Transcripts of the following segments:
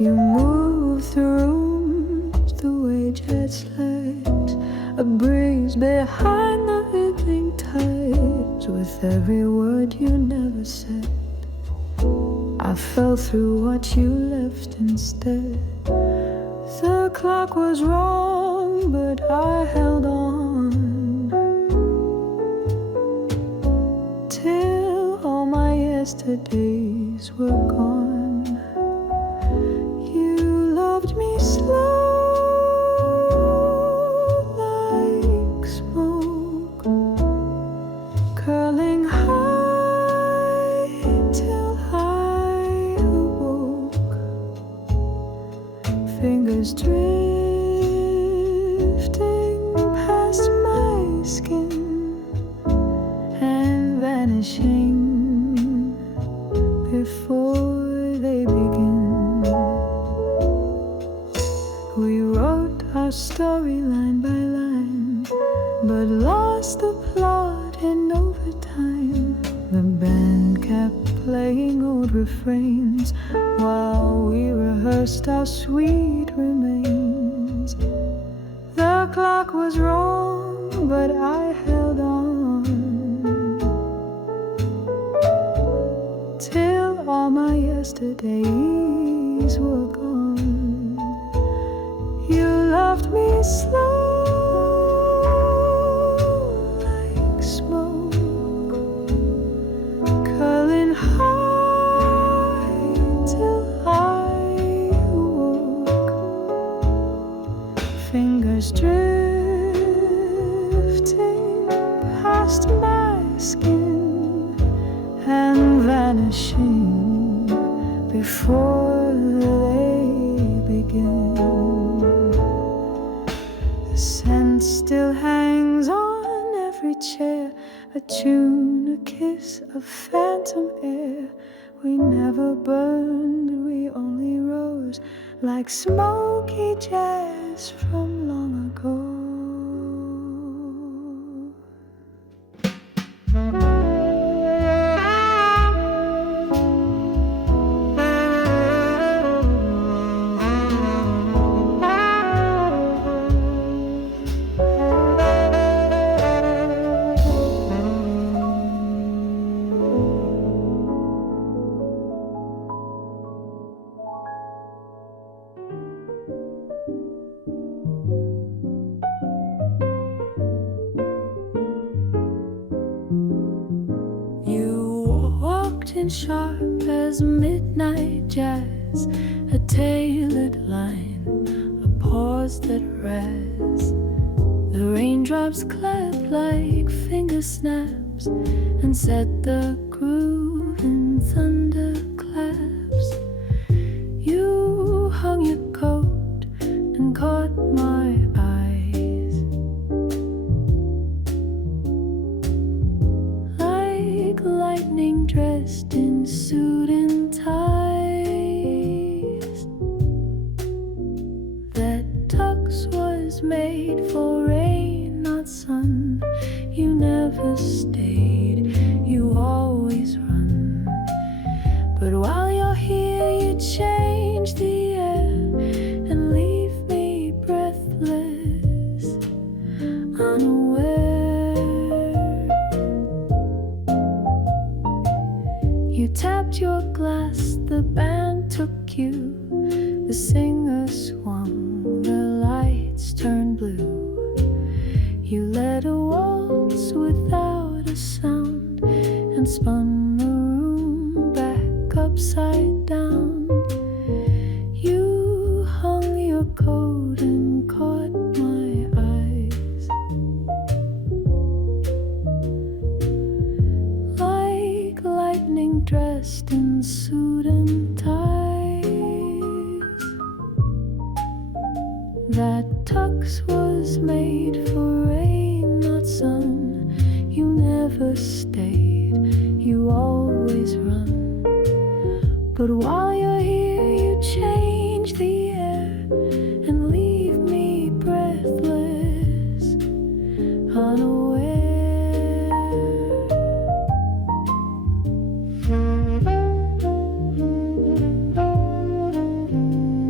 You move through rooms the way jet slides, a breeze behind the evening tides. With every word you never said, I fell through what you left instead. The clock was wrong, but I held on till all my yesterdays were gone. You loved me slow like smoke, curling high till I awoke. Fingers drifting past my skin and vanishing before they begin. We wrote our story line by line, but lost the plot in overtime. The band kept playing old refrains while we rehearsed our sweet remains. The clock was wrong, but I held on till all my yesterdays were gone. You loved me slow like smoke, curling high till I awoke. Fingers drifting past my skin and vanishing before they begin. The scent still hangs on every chair, a tune, a kiss, a phantom air. We never burned, we only rose like smoky jazz from long ago. Sharp as midnight jazz, a tailored line, a pause that raz. The raindrops clap like finger snaps and set the groove in thunderclaps. You hung your coat and caught my eyes like lightning dressed in suit and ties. That tux was made for rain, not sun. You never stayed, you always run. But while you're here, you change the air and leave me breathless, unaware. You tapped your glass, the band took you. The singer swung, the lights turned blue. You led a waltz without a sound and spun the room back upside down. You hung your coat and caught my eyes like lightning dressed in suit and ties. That tux was made for rain, not sun. You never stayed, you always run. But while you're here, you change the air and leave me breathless, unaware.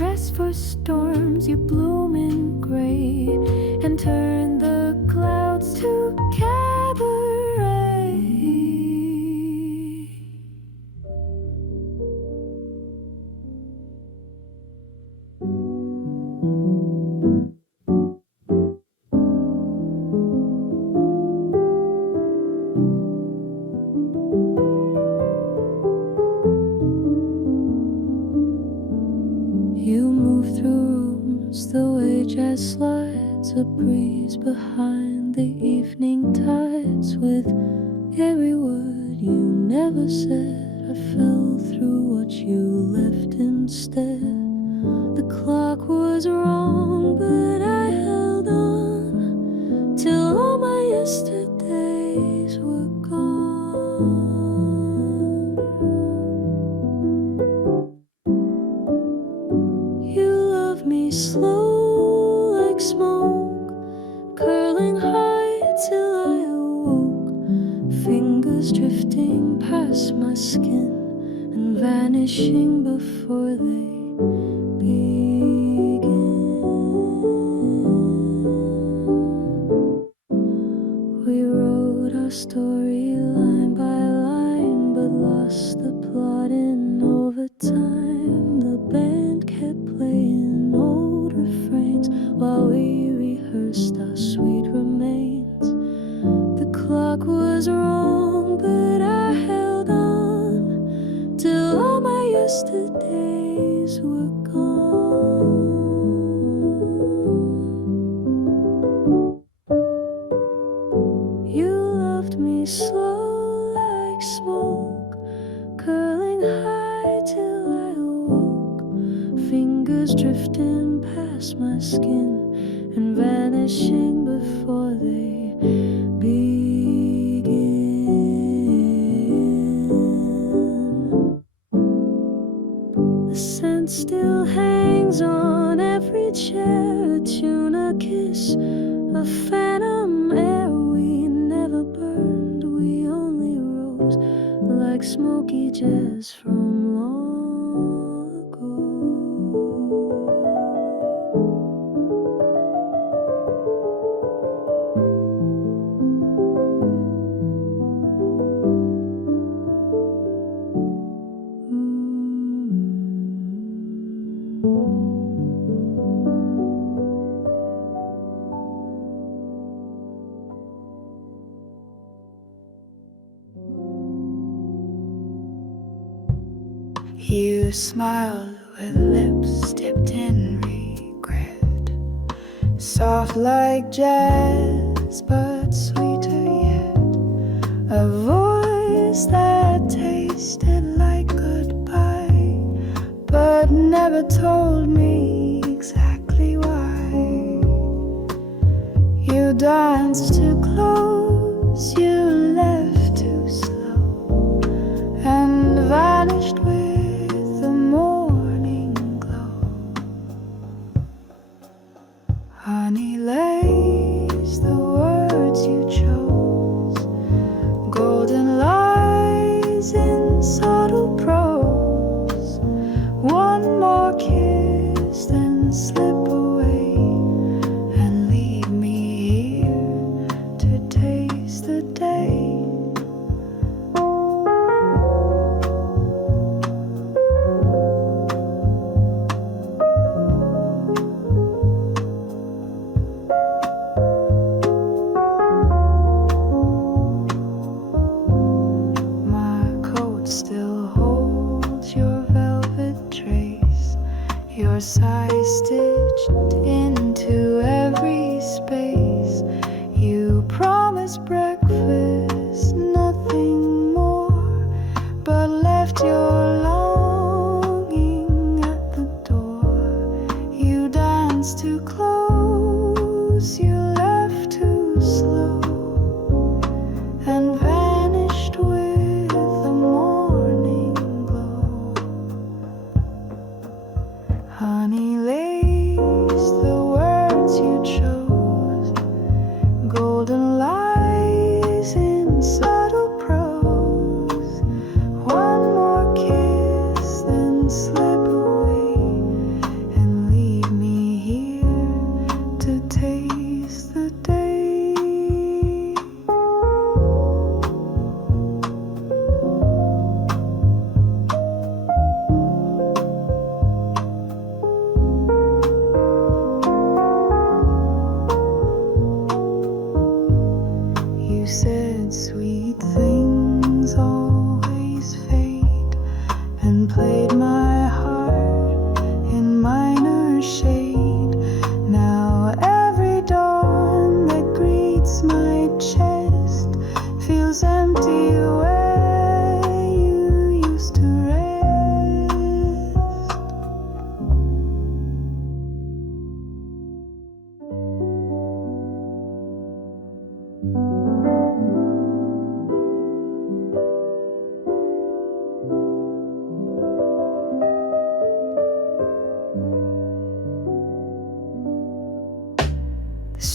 dress for storms, you bloom in gray and turn the clouds to cabaret. You move through rooms the way jazz slides, a breeze behind the evening tides. With every word you never said, I fell through what you left instead. The clock was wrong, but I held on till all my yesterdays were gone. You love me slow like smoke, curling high till I awoke, fingers drifting past my skin and vanishing before they we wrote our story line by line, but lost the plot in overtime. The band kept playing old refrains while we rehearsed our sweet remains. The clock was wrong, but I held on till all my yesterdays were gone. You loved me slow like smoke, curling high till I awoke, fingers drifting past my skin and vanishing before they begin. The scent still hangs on every chair, a tuna kiss, a phantom air. We never burned, we only rose like smoky jazz from long ago. You smiled with lips dipped in regret, soft like jazz but sweeter yet, a voice that tasted like goodbye but never told me exactly why. You danced too close, you left too slow and vanished with the morning glow. Honey lace, the words you chose, golden lies in subtle prose. One more kiss, then slip away and leave me here to taste the day. Still holds your velvet trace, your sigh stitched into every space. You promised breakfast, nothing more, but left your longing at the door. You danced too close, you left too slow and vanished with the morning glow. Honey lace, the words you chose, golden lies in subtle prose. One more kiss.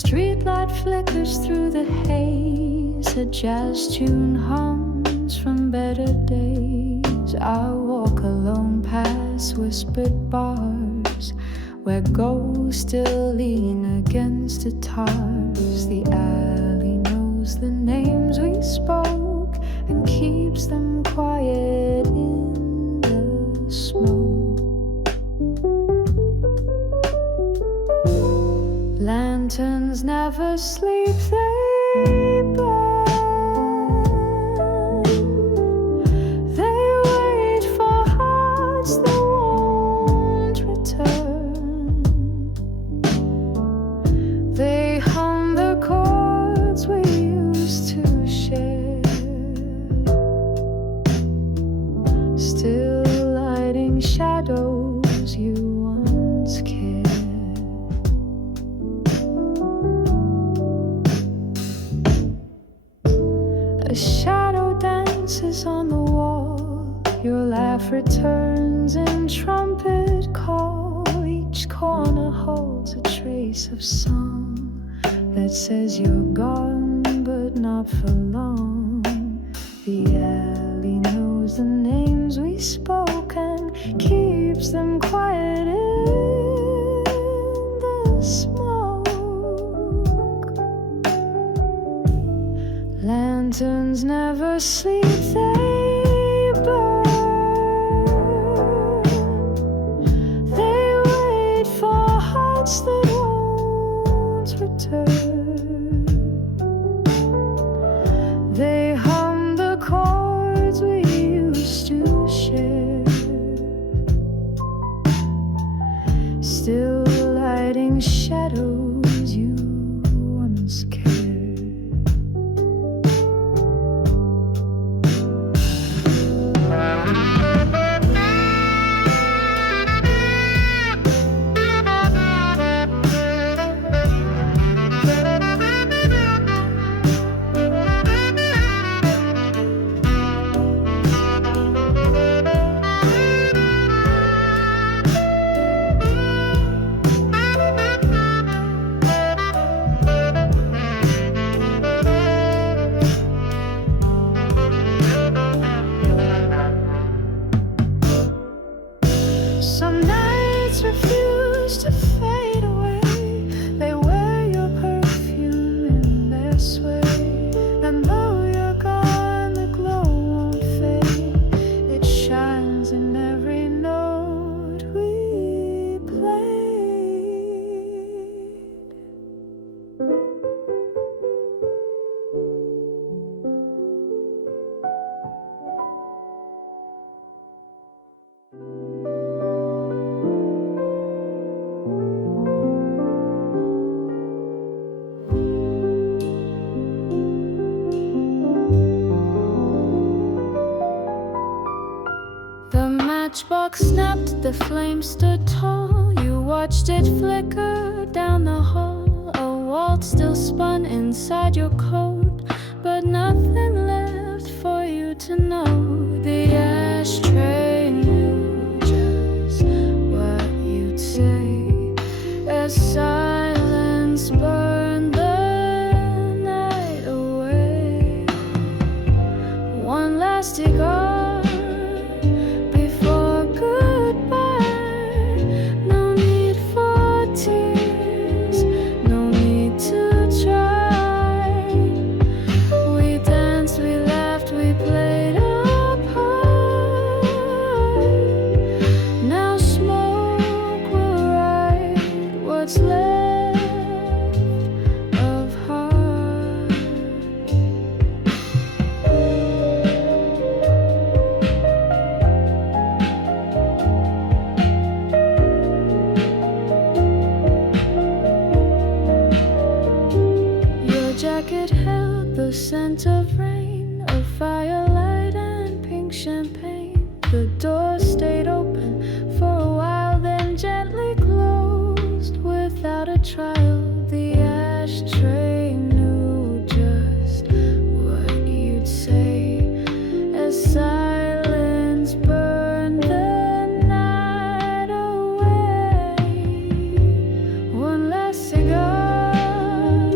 streetlight flickers through the haze. A jazz tune hums from better days. I walk alone past whispered bars where ghosts still lean against guitars. The alley knows the names we spoke and keeps them quiet in the smoke. Lanterns never sleep, they burn. They wait for hearts that won't return. They hum the chords we used to share, still lighting shadows you once cared. A shadow dances on the wall. Your laugh returns in trumpet call. Each corner holds a trace of song that says you're gone, but not for long. The alley knows the names we spoke and keeps them quiet in the smoke. Lanterns never sleep, they burn. They wait for hearts that won't return. They hum the chords we used to share, still lighting shadows you once cared. Some nights refuse to fade away. They wear your perfume in their sway. And though you're gone, the glow won't fade. It shines in every note we played. The matchbox snapped, the flame stood tall. You watched it flicker down the hall. A waltz still spun inside your coat, but nothing left for you to know. The ashtray knew just what you'd say as silence burned the night away. One last cigar before goodbye. No need for tears, no need to try. We danced, we laughed, we played our part. Now smoke will ride what's left of heart. Your jacket held the scent of rain, of firelight and pink champagne. The door stayed open for a while, then gently closed without a trial. The ashtray knew just what you'd say as silence burned the night away. One last cigar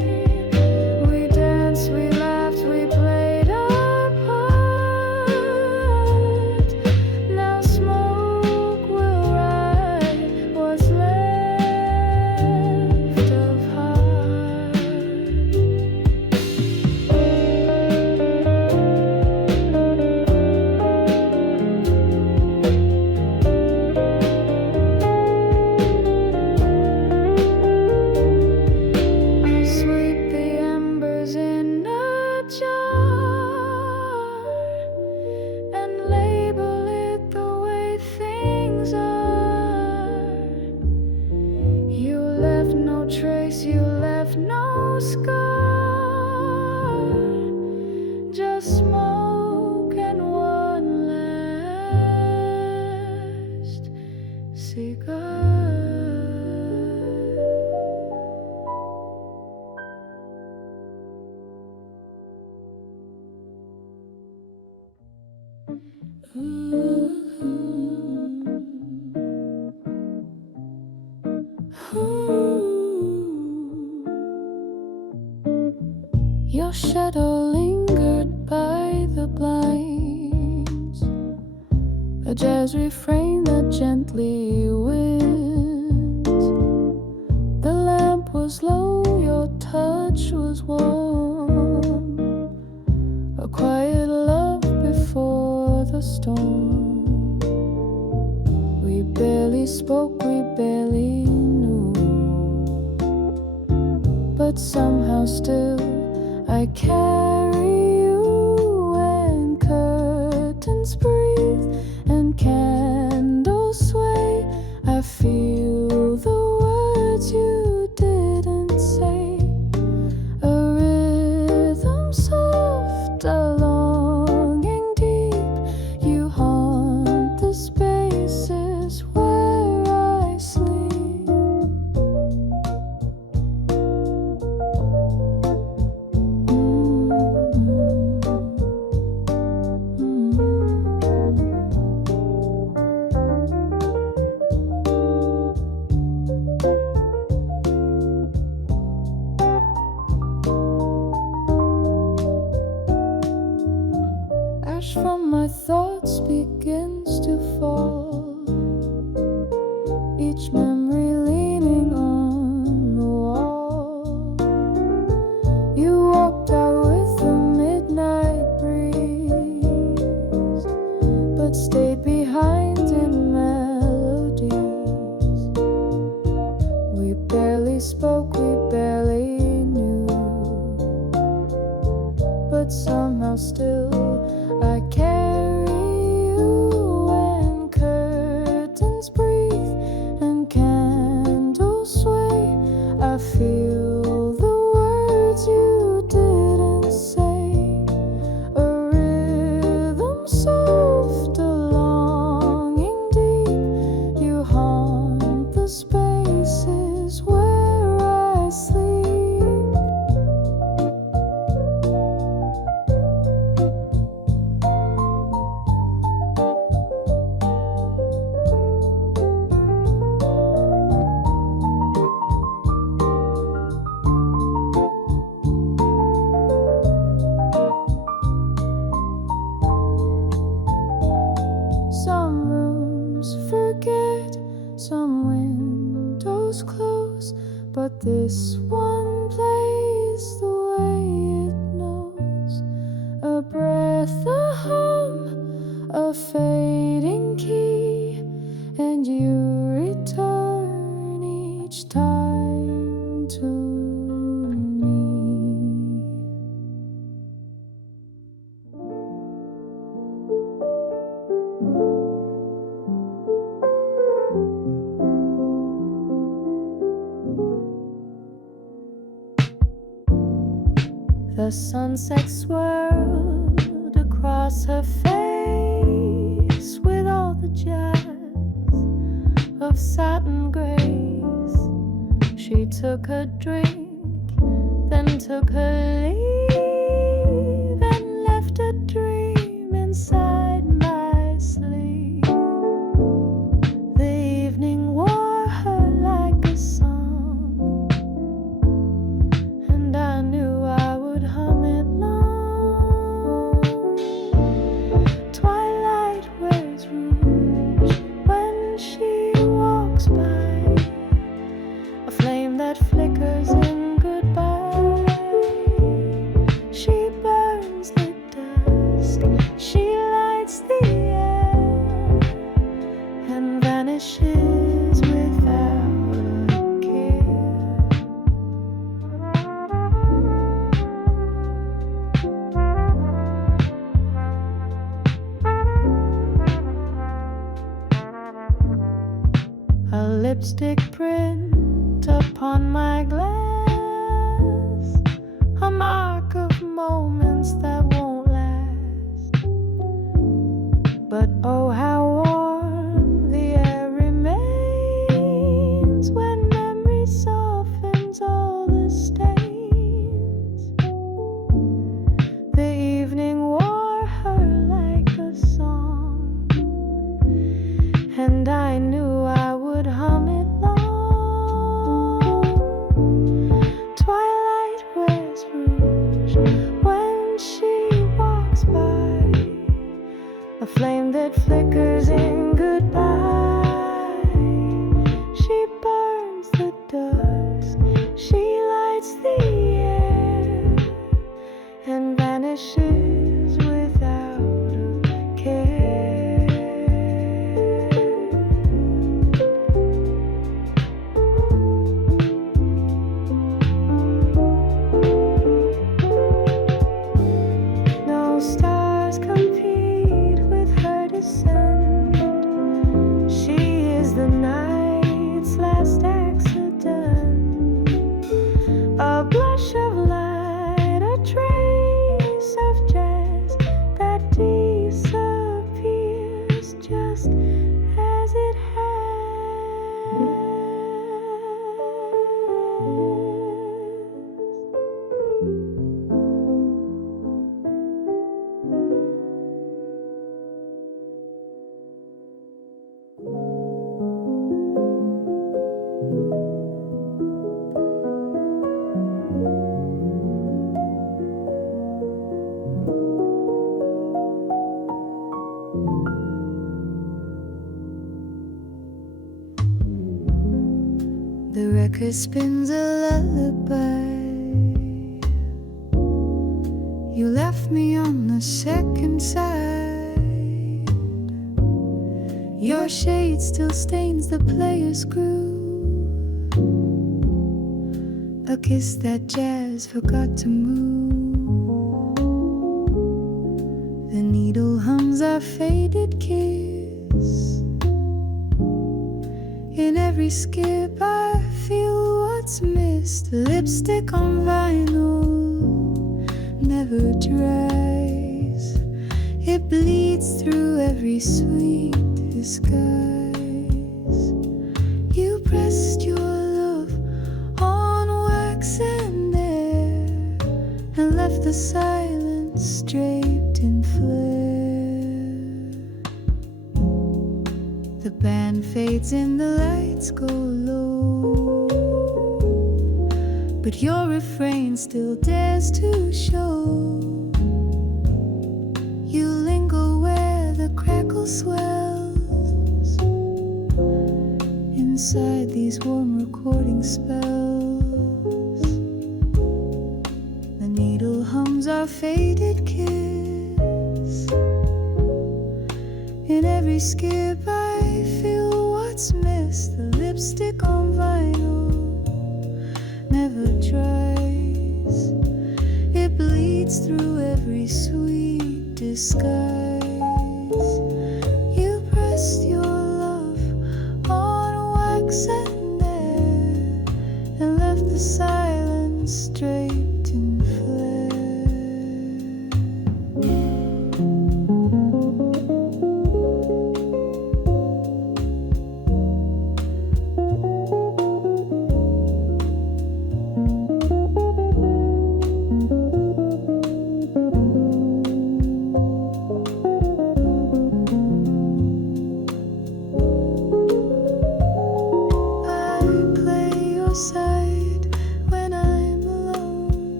trace you left, no scar, just smoke and one last cigar. Your shadow lingered by the blinds, a jazz refrain that gently went. The lamp was low, your touch was warm, a quiet love before the storm. We barely spoke, we barely knew, but somehow still I carry you, and curtains breathe and candles sway. I feel the words you didn't say, a rhythm soft, a longing deep. You haunt the spaces where I sleep. Ash from my thoughts begins to fall, each memory leaning on the wall. You walked out with the midnight breeze, but stayed behind in melodies. We barely spoke, we barely knew, but somehow still I carry you, and curtains breathe and candles sway. I feel the words you didn't say, a rhythm soft, a longing deep. You haunt the spaces where I sleep. Some rooms forget, some windows close, but this one plays the way it knows. A breath, a hum, a fading key, and you return each time to me. The sunset swirled across her face with all the jazz of satin grace. She took a drink, then took her leave, and left a dream inside my sleep. The evening wore her like a song, and I knew I would hum it long. Twilight wears rouge when she walks by, a flame that flickers in goodbye. She burns the dusk, she lights the air, and vanishes without a care. A lipstick print, a upon my glass, a mark of moments that won't last. But oh, how warm the air remains when memory softens all the stains. The evening wore her like a song, and I knew I would hum it long. Twilight wears rouge when she walks by, a flame that flickers in goodbye. She burns the dusk, she lights the air, and vanishes without a care. No stars compete with her descent. She is the night's last accident. A blush of light, a trace of jazz that disappears just as it has. The record spins a lullaby. You left me on the second side. Your shade still stains the player's groove. A kiss that jazz forgot to move. The needle hums our faded kiss. In every skip I feel what's missed. Lipstick on vinyl never dries. It bleeds through every sweet disguise. You pressed your love on wax and air, and left the silence draped in flare. The band fades and the lights go low, but your refrain still dares to show. You linger where the crackle swells, inside these warm recording spells. The needle hums our faded kiss. In every skip I feel what's missed. The lipstick on vinyl never dries. It bleeds through every sweet disguise. You pressed your love on wax and air, and left the silence draped in flare. I play your side when I'm alone.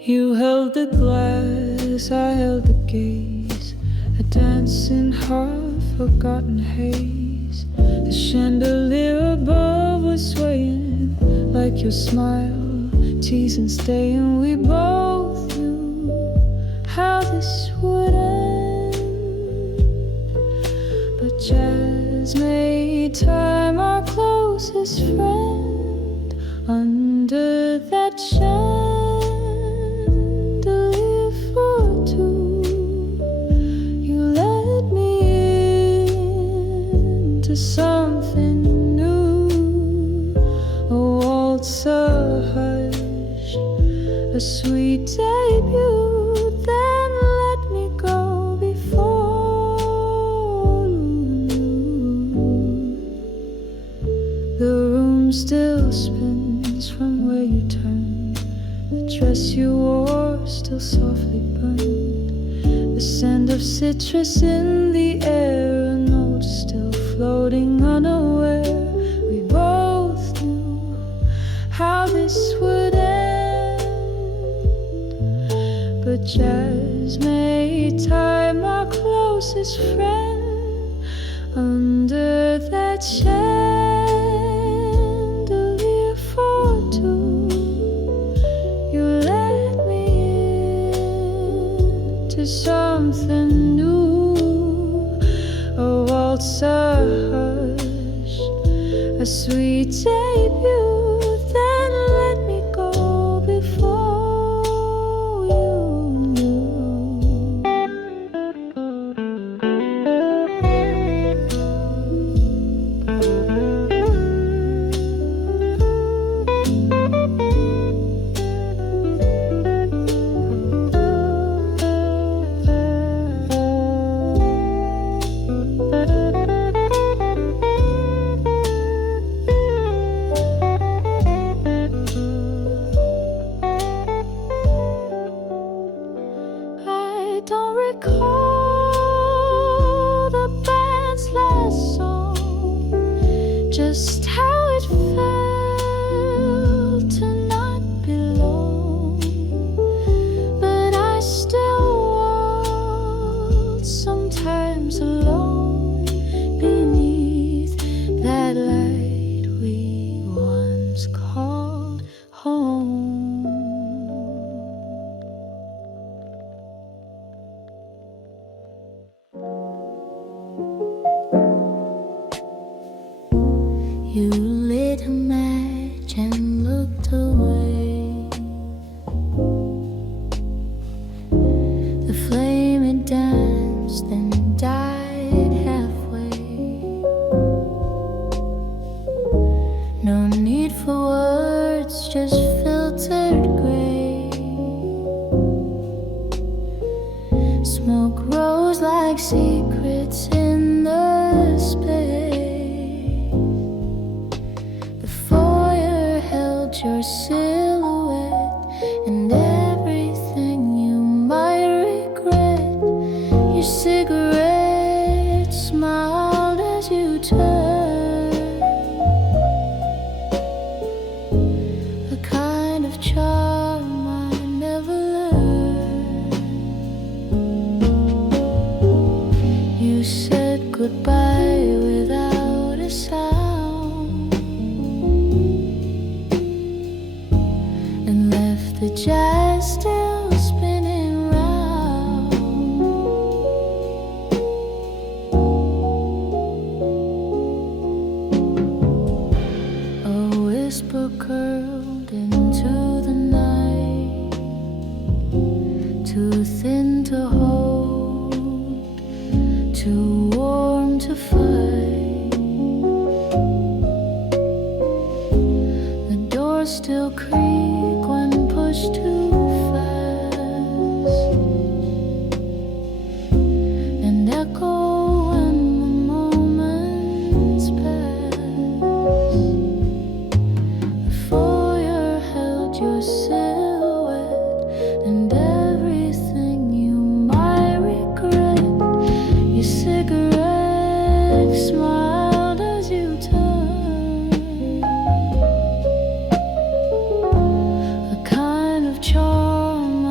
You held the glass, I held the gaze, a dancing heart, forgotten haze. The chandelier above was swaying like your smile, teasing, staying. We both knew how this would end, but jazz made time our closest friend. Under that chandelier for two, you let me into something new. A waltz, a hush, a sweet debut. Then let me go before you. The room still spins from where you turned. The dress you wore still softly burned. The scent of citrus in the air, a note still floating unaware. We both knew how this would end, but jazz made time our closest friend. Under that chandelier for two, you let me into something new. A waltz, a hush, a sweet debut. Then let me go before you knew. I don't recall the band's last song, just how it felt to not belong. But I still waltz sometimes alone beneath that light we once called home. You lit a match and looked away. The flame it danced and died halfway. No need for words, just filtered gray. Smoke rose like secrets in the space. The foyer held your silhouette and everything you might regret. Your cigarette smiled as you turned. A kind of charm I never learned. You said goodbye without a sound and left the jazz still spinning round. A whisper curled into the night, too thin to hold, too warm to fight. The doors still creak when pushed too fast, and echo when the moments pass. The foyer held your silhouette and everything you might regret. Your cigarette smiled as you turned. A kind of charm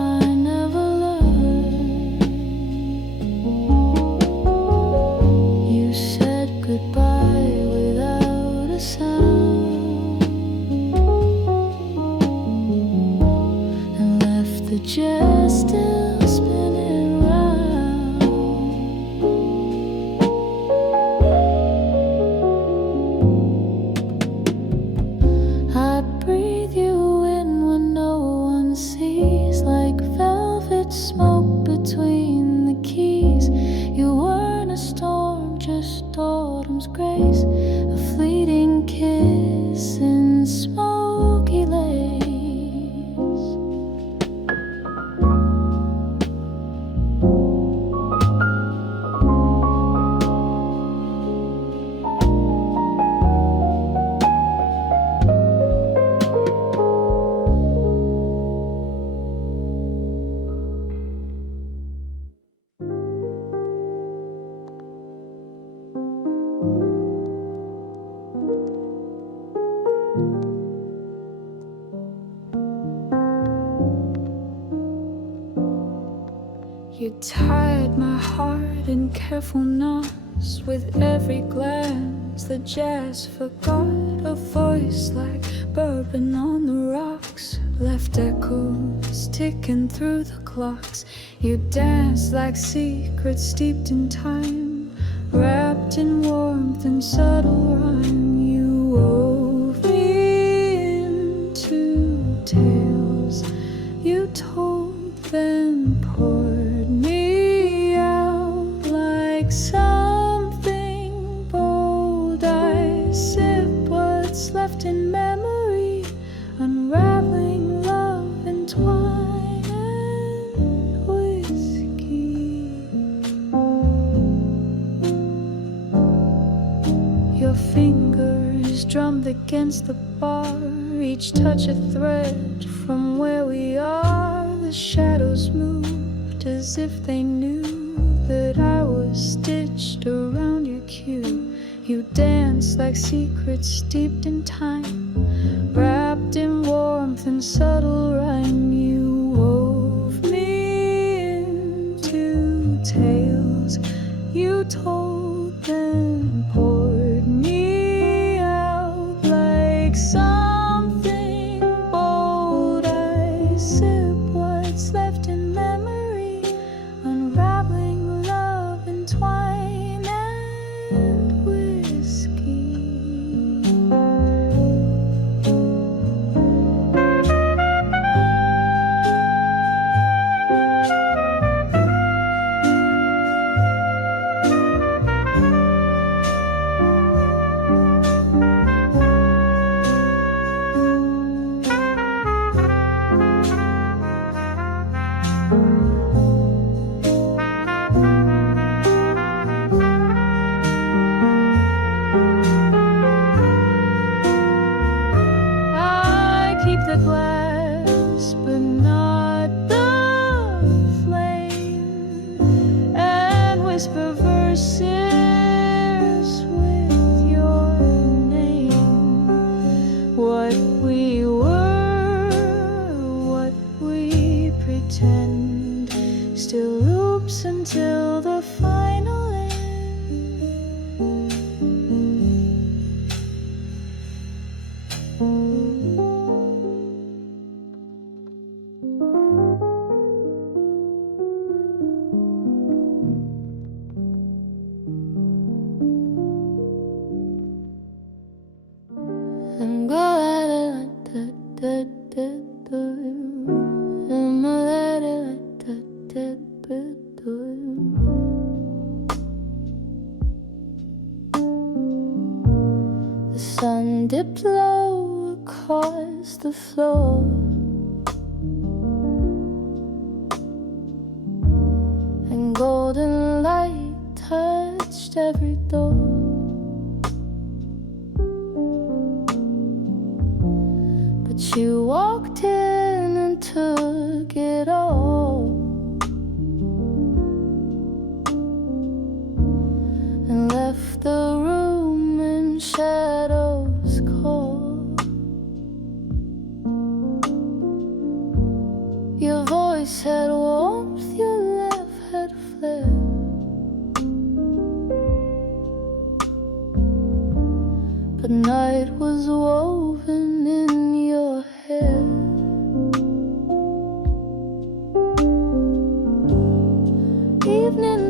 just still spinning round. I breathe you in when no one sees, like velvet smoke between the keys. You weren't a storm, just autumn's grace, a fleeting kiss in smoky lace. You tied my heart in careful knots with every glance. The jazz forgot a voice like bourbon on the rocks, left echoes ticking through the clocks. You danced like secrets steeped in time, wrapped in warmth and subtle rhyme. You wove me into tales you told, then poured me out like something bold. I sip what's left in memory, unraveling love and twine and whiskey. Your fingers drummed against the bar, each touch a thread from where we are. The shadows moved as if they knew that I was stitched around your cue. You danced like secrets steeped in time, wrapped in warmth and subtle rhyme. You wove me into tales you told, then poured me out like something bold. I sip what's left in memory, unraveling love and twine and whiskey. I keep the glass, but not the flame, and whisper verses with your name. What we were, what we pretend, still loops until the final end. I'm glad the sun dipped low across the floor, and golden light touched every door. But you walked in and took it all, and left the room in shadows cold. Your voice had warmth, your laugh had flair, but night was woven in your hair.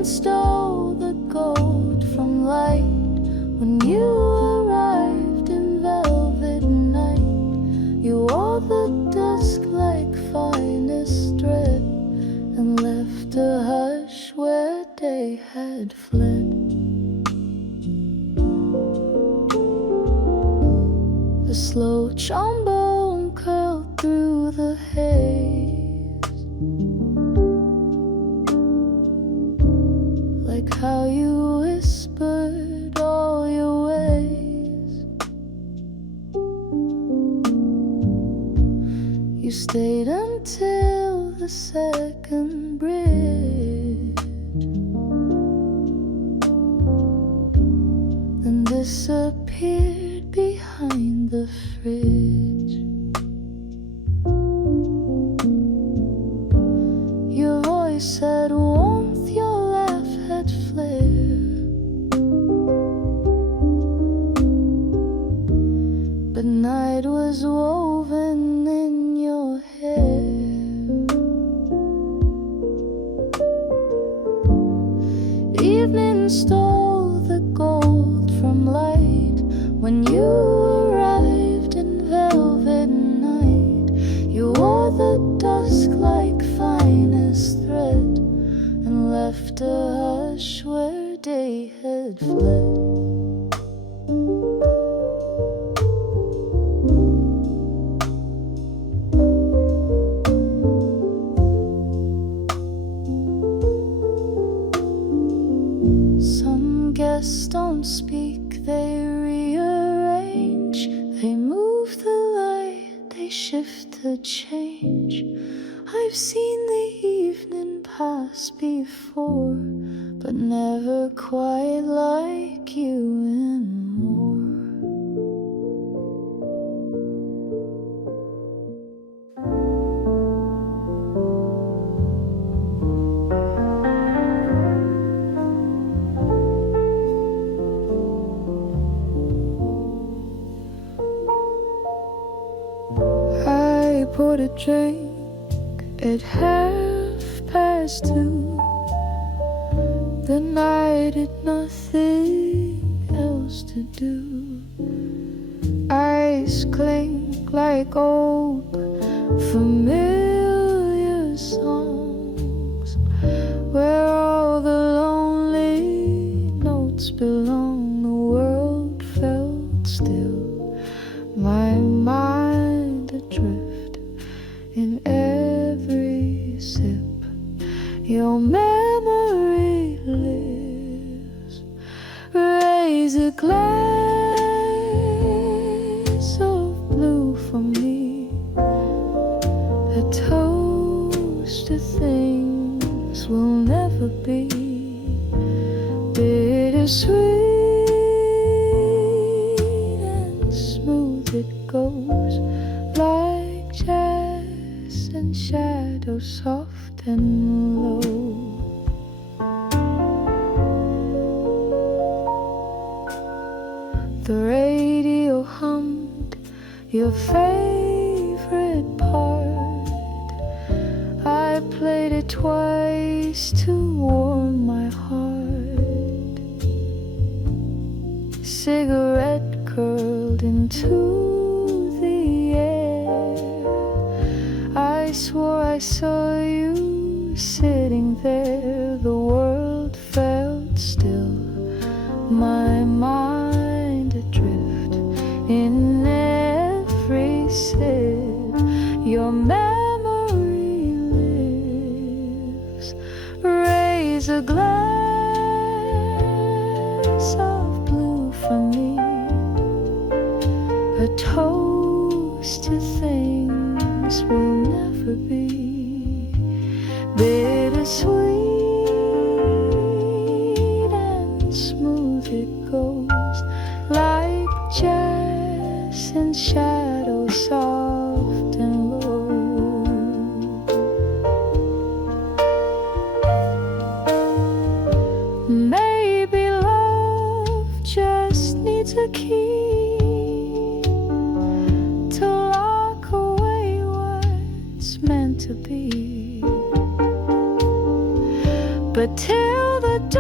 stole the gold from light when you arrived in velvet night. You wore the dusk like finest thread and left a hush where day had fled. The slow trombone curled through the haze, like how you whispered all your ways. You stayed until the second bridge, then disappeared behind the fridge. Your voice had warmth, your laugh had flair, but night was woven in your hair. Evening stole the gold from light when you arrived in velvet night. You wore the dusk like finest thread and left a hush where day had fled. Some guests don't speak, they rearrange, they move the light, they shift the change. I've seen the evening pass before, but never quite like you anymore. I poured a drink at 2:30. The night had nothing else to do. Eyes clink like old familiar songs, where all the lonely notes belong. The world felt still, my mind adrift in every sip. Your memory lives. Raise a glass of blue for me, a toast to things we'll never be. Bittersweet and smooth it goes, like jazz and shadows soft and low. The radio hummed your favorite part. I played it twice to warm my heart. Cigarette curled into the air. I swore I saw you sitting there. The world felt still, my mind adrift in every sip. Your memory lives. Raise a glass of blue for me, a toast to things we'll never be. Bittersweet and smooth it goes, like jazz and shadows soft and low. Maybe love just needs a key to lock away what's meant to be. But till the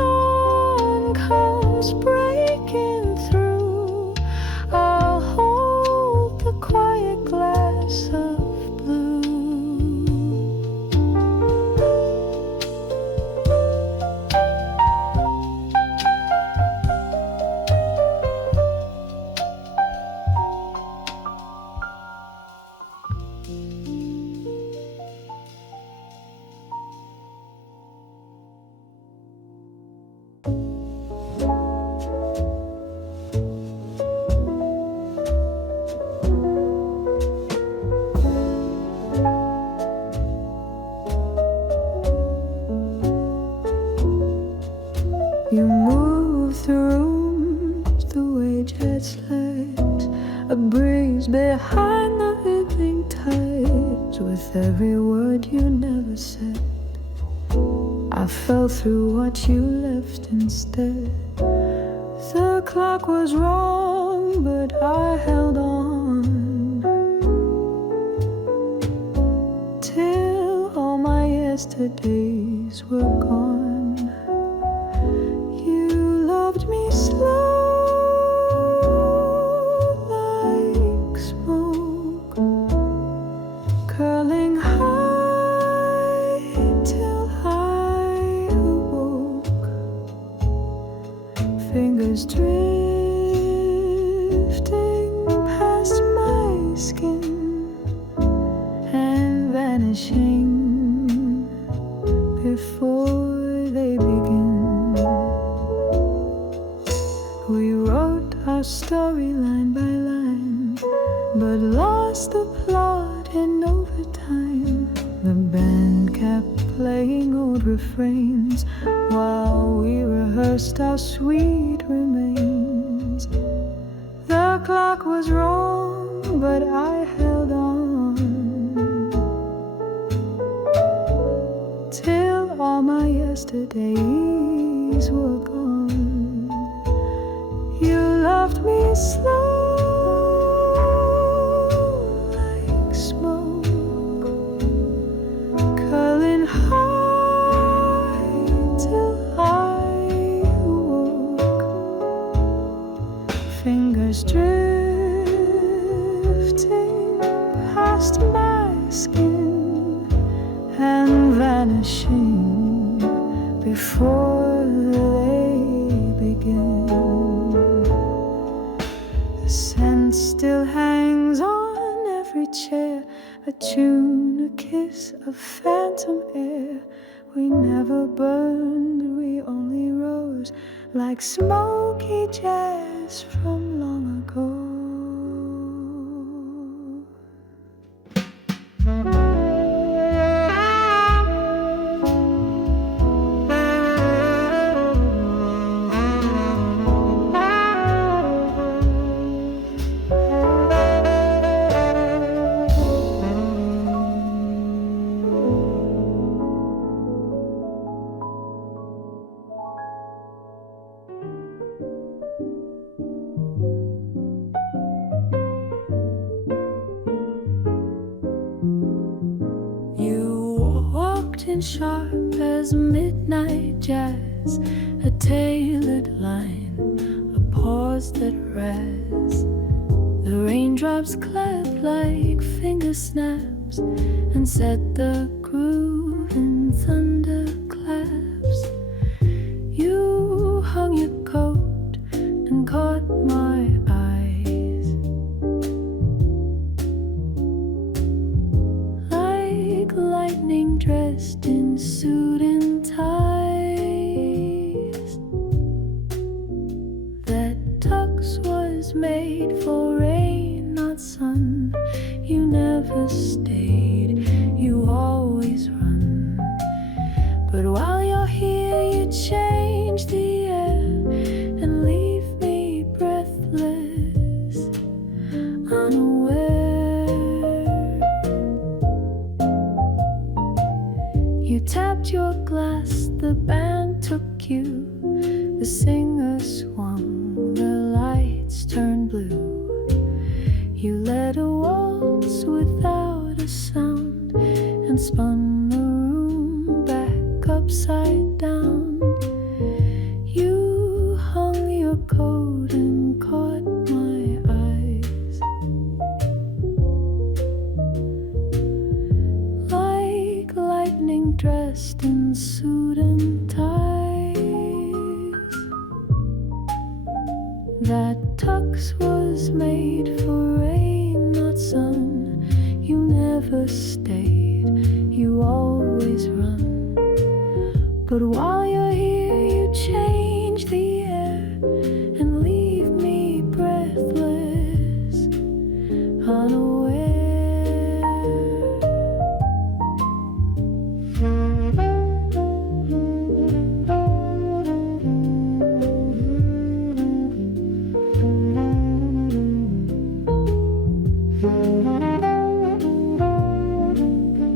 with every word you never said. I fell through what you left instead. The clock was wrong, but I held on till all my yesterdays were gone. You loved me slow like smoke, curling high till I awoke. Fingers drifting past my skin and vanishing before they begin. We wrote our story line by line, but lost the plot in overtime. The band kept playing old refrains while we rehearsed our sweet remains. The clock was wrong, but I held on till all my yesterdays were gone. You loved me slow like smoke, curling high till I awoke. Fingers drifting past my skin and vanishing before they begin. The scent still hangs on every chair, a tune, a kiss, a phantom air. We never burned, we only rose like smoky jazz from long ago. Sharp as midnight jazz, a tailored line, a pause that raz. The raindrops clap like finger snaps and set the groove in thunderclaps. You hung your coat and caught my eyes like lightning dressed in suit and ties. That tux was made for rain, not sun. You never stayed, you always run. But while you're here, you change the air and leave me breathless, unaware. You tapped your glass, the band took you. The singer swung, the lights turned blue. You led a waltz without a sound and spun the room back upside down. You hung your coat and caught my eyes like lightning dressed in suit and ties. That tux was made for rain, not sun. You never stayed, you always run. But while you're here, you change the air and leave me breathless, unaware.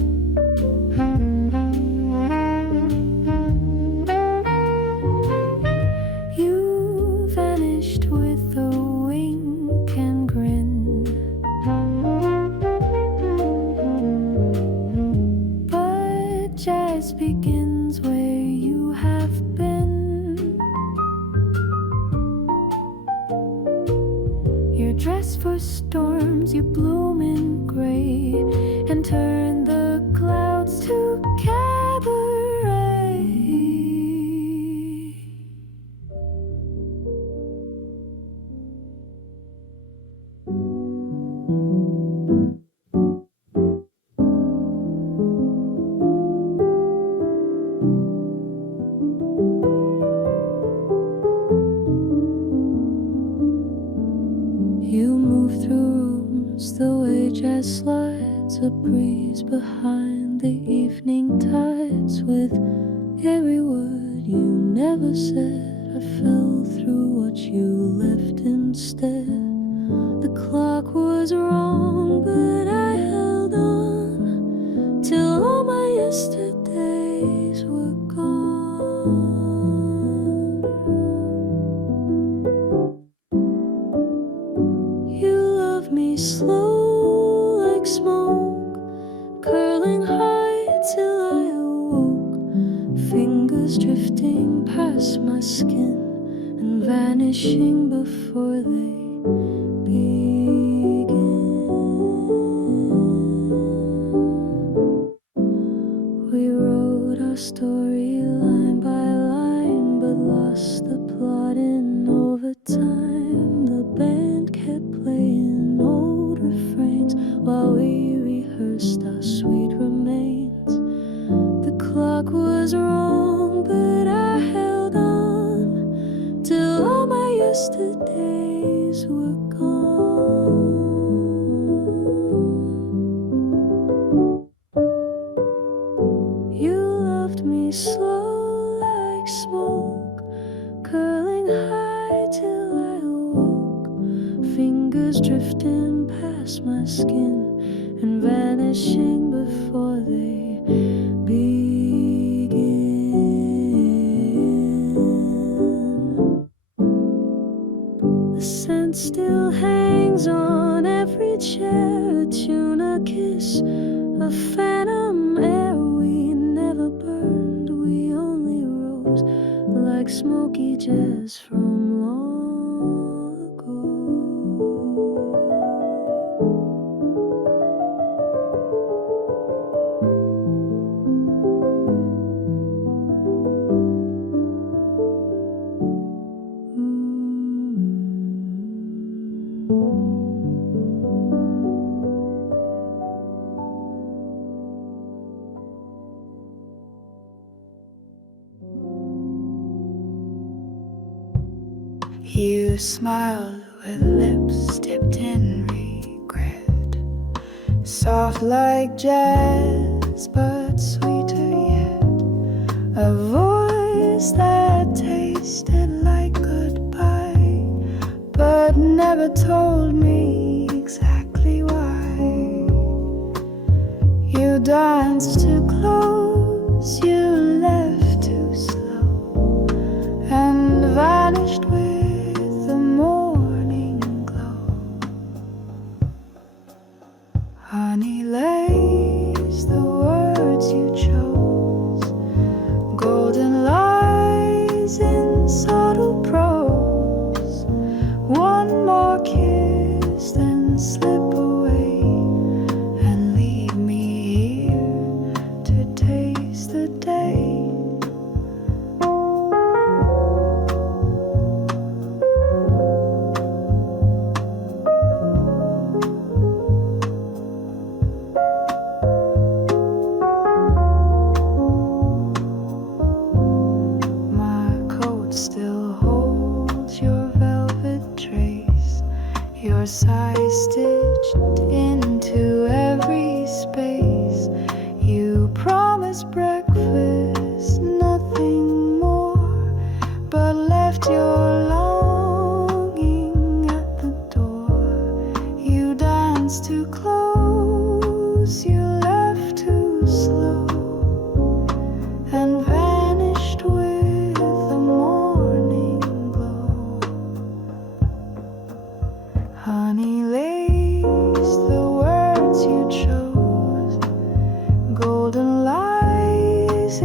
rise begins where you have been. You're dressed for storms, you bloom in gray and turn the clouds to cabaret. You move through rooms the way jazz slides, a breeze behind the evening tides. With every word you never said, I fell through what you left instead. The clock was wrong, but I held on till all my yesterdays were gone. You love me slow like smoke, curling high till I awoke, fingers drifting past my skin and vanishing before they begin. We wrote our story line by line, but lost the plot in overtime. The band kept playing old refrains while we rehearsed our sweet remains. The clock was wrong, but I held on till all my yesterdays were gone. You loved me slow like smoke, curling high till I awoke, fingers drifting past my skin and vanishing before they begin. The scent still hangs on every chair, a tune, a kiss, a phantom air. We never burned, we only rose like smoky jazz from long ago. You smiled with lips dipped in regret, soft like jazz but sweeter yet, a voice that tasted like goodbye but never told me exactly why. You danced too close, you left too slow and vanished with the morning glow. Honey lace, the words you chose, golden lies in subtle prose. One more kiss, then slip away and leave me here to taste the day. Your size stitched into every space. You promised breakfast, nothing more, but left your longing at the door. You danced too close, you left too slow and vanished with the morning glow. Honey lace, the words you chose, golden lies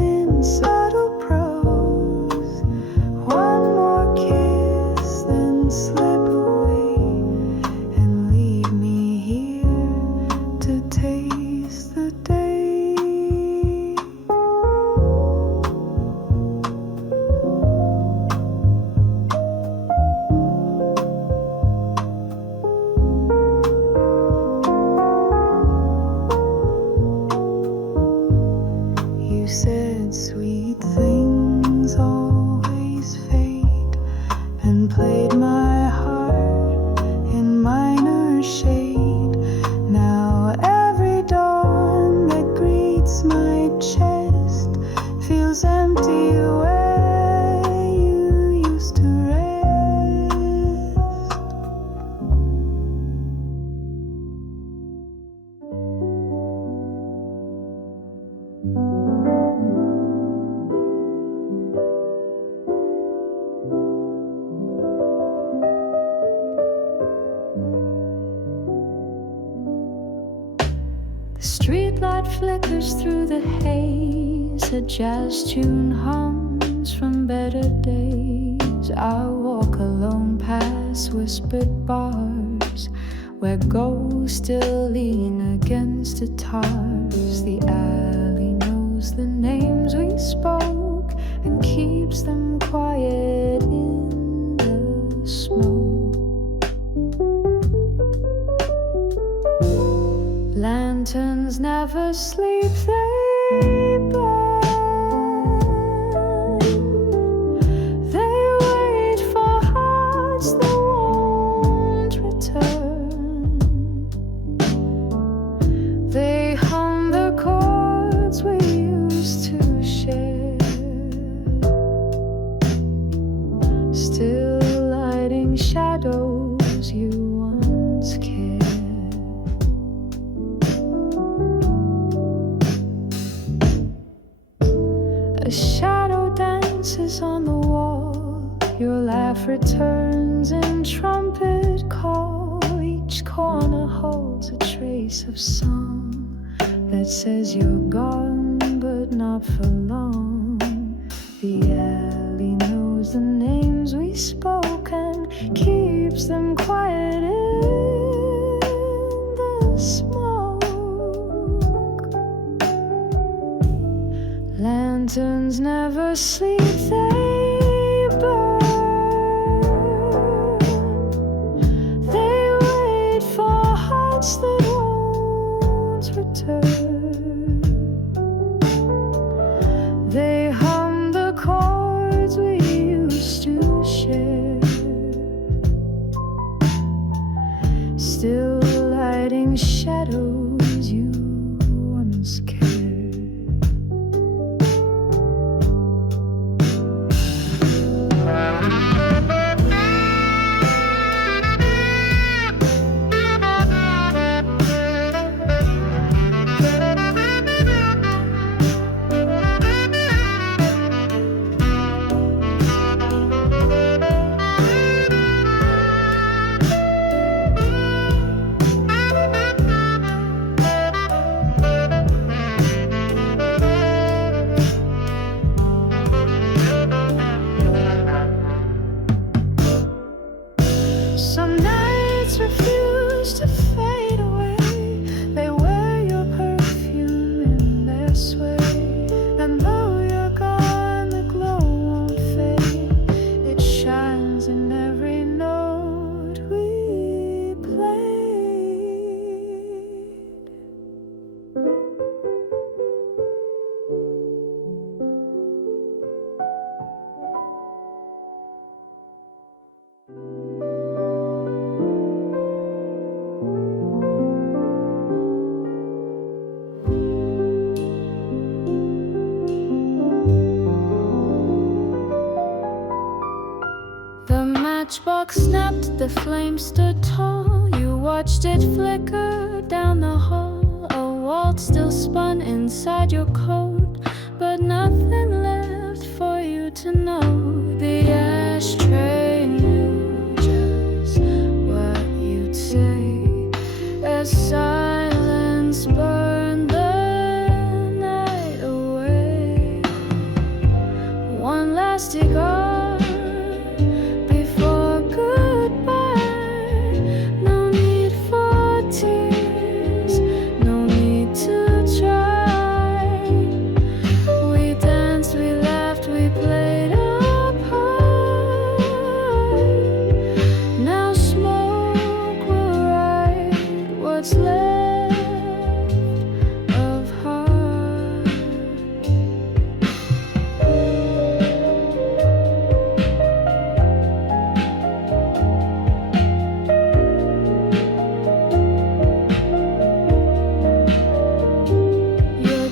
was the day. You said sweet things always fade, and played my heart in minor shade. Now every dawn that greets my chest feels empty where you used to rest. The streetlight flickers through the haze, a jazz tune hums from better days. I walk alone past whispered bars where ghosts still lean against guitars. The alley knows the names we spoke and keeps them quiet in the smoke. Lanterns never sleep, they burn. They wait for hearts that won't return. They hum the chords we used to share, still lighting shadows you once cared. A shadow dances on the wall. Your laugh returns in trumpet call. Each corner holds a trace of song that says you're gone, but not for long. The alley knows the names we spoke and keeps them quiet in the smoke. Lanterns never sleep, they burn. They wait for hearts that won't return. They hum the chords we used to share, still lighting shadows you once cared. Some nights refuse to fade away. They wear your perfume in their sway. And though you're gone, the glow won't fade. It shines in every note we played. The matchbox snapped, the flame stood tall. You watched it flicker down the hall. A waltz still spun inside your coat, but nothing left for you to know. The ashtray knew just what you'd say as silence burned the night away. One last cigar before goodbye. No need for tears, no need to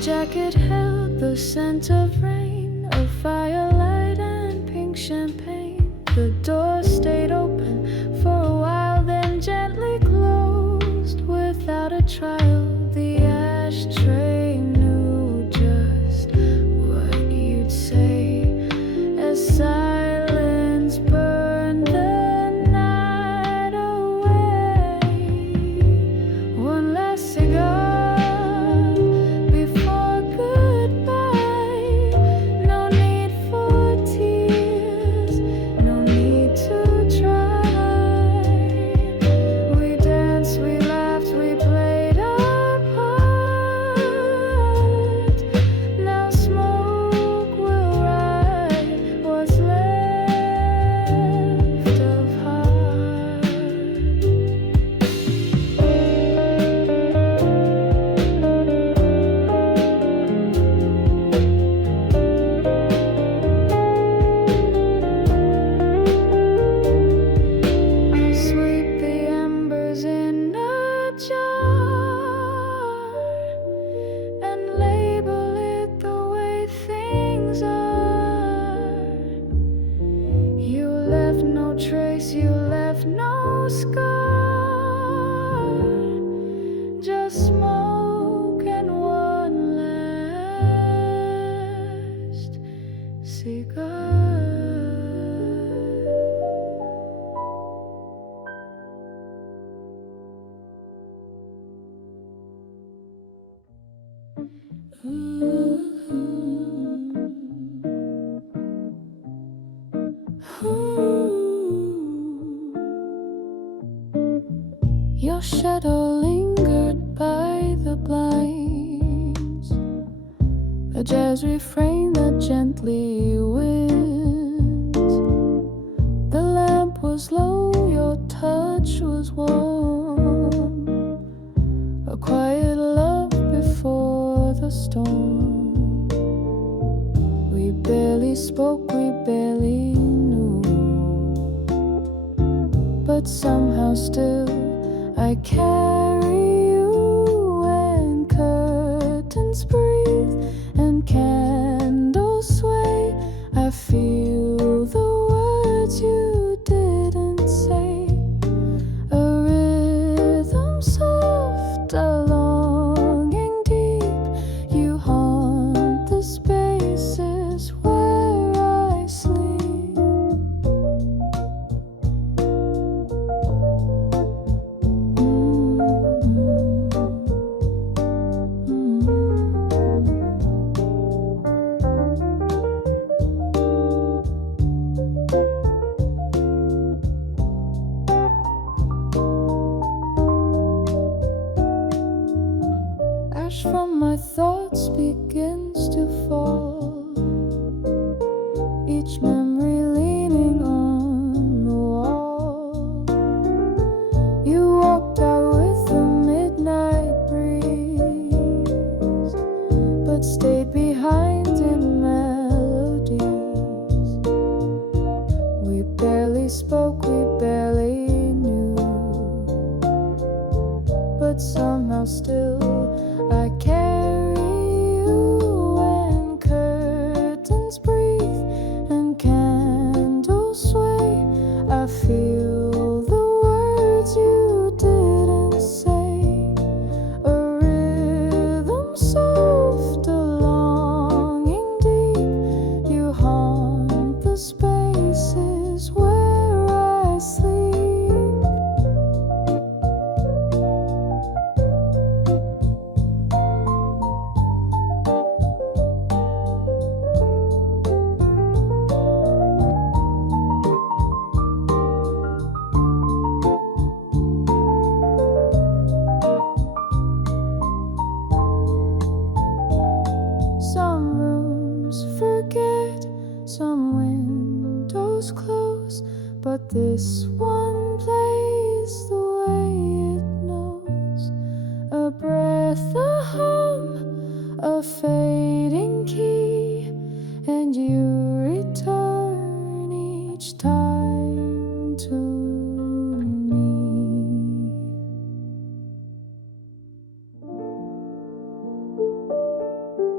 jacket held the scent of rain, of firelight and pink champagne. The door stayed open for a while, then gently closed without a trial. The ashtray knew just what you'd say as silence burned the night away. One last cigar before goodbye. No need for tears, no need to try. We danced, we laughed, we played our part. Now smoke will ride what's left of heart. I'll sweep the embers in a jar and label it the way things are. You left no trace, you left no scar, just smoke and one last cigar. Your shadow lingered by the blinds, a jazz refrain that gently wins. The lamp was low, your touch was warm, a quiet love before the storm. We barely spoke, we barely knew, but somehow still I carry you, and curtains breathe and candles sway. I feel the words you didn't say, a rhythm soft, a longing deep. You haunt the spaces where I sleep. Ash from my thoughts begins to fall, each memory leaning on the wall. You walked out with the midnight breeze, but stayed behind in melodies. We barely spoke, we barely knew, but somehow still I carry you, and curtains breathe and candles sway. I feel the words you didn't say, a rhythm soft, a longing deep. You haunt the spaces where I sleep. Some rooms forget, some windows close, but this one plays the way it knows. A breath, a hum, a fading key, and you return each time to me.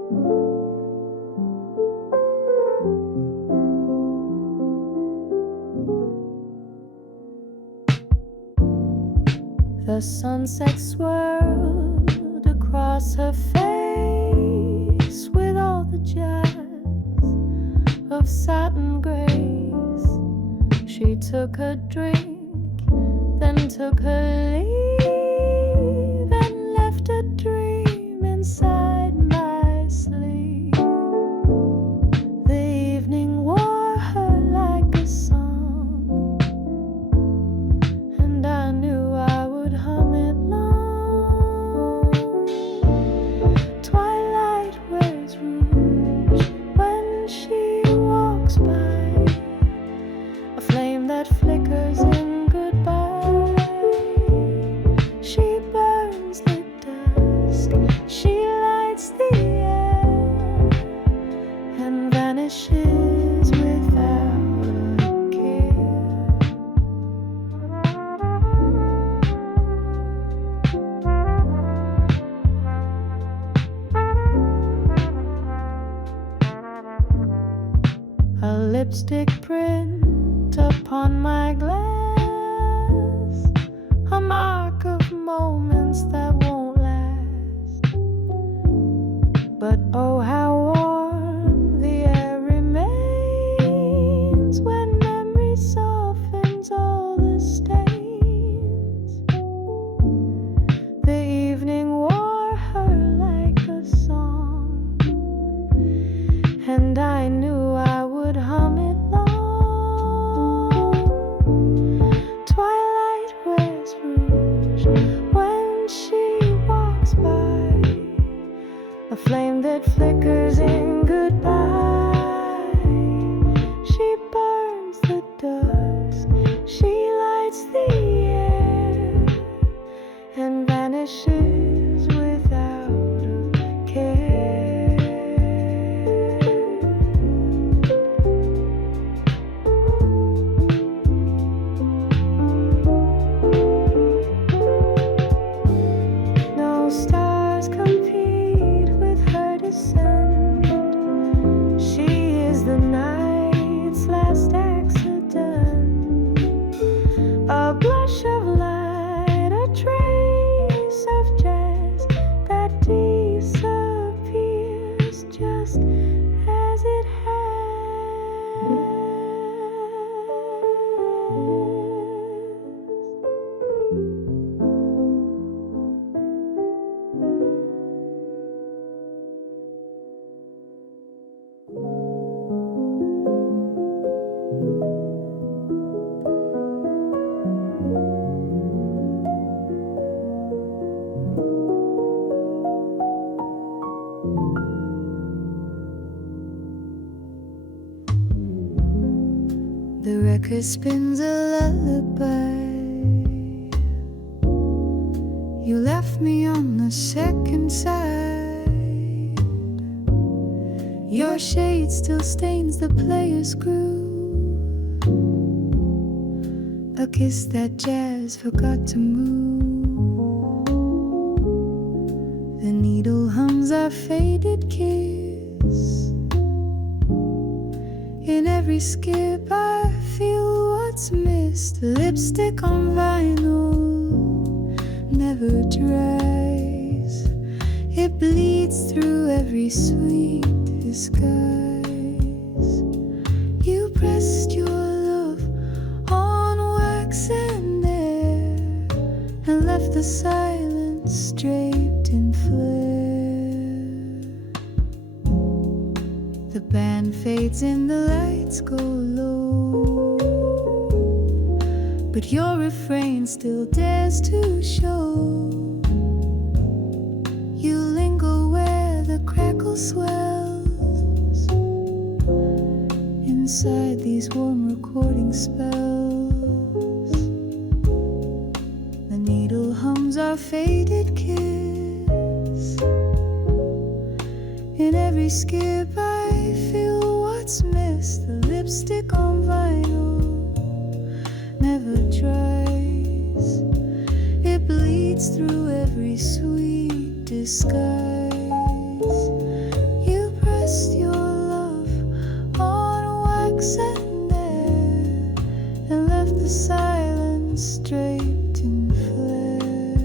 The sunset swirled across her face with all the jazz of satin grace. She took a drink, then took her leave and left a dream inside my sleep. The evening wore her like a song, and I knew I would hum it long. Twilight wears rouge when she walks by, a flame that flickers in goodbye. She burns the dusk, she lights the air, and vanishes without a care. A lipstick print upon my glass, a mark of moments that won't last. But oh, how warm the air remains when memory softens all the stains. The evening wore her like a song, and I knew I would hum it long. Twilight wears rouge when she walks by, a flame that flickers in goodbye. She burns the dusk, she lights the air, and vanishes without a care. No stars compete with her descent. She is the night's last accident. A blush of light, a trace of jazz that disappears just as it has. The record spins a lullaby. You left me on the second side. Your shade still stains the player's groove. A kiss that jazz forgot to move. The needle hums our faded kiss. In every skip I feel what's missed. Lipstick on vinyl never dries. It bleeds through every sweet disguise. You pressed your love on wax and air, and left the silence draped in flare. The band fades and the lights go low, but your refrain still dares to show. You linger where the crackle swells, inside these warm recording spells. The needle hums our faded kiss. In every skip I feel what's missed. The lipstick on vinyl never dries. It bleeds through every sweet disguise. You pressed your love on wax and air, and left the silence draped in flare.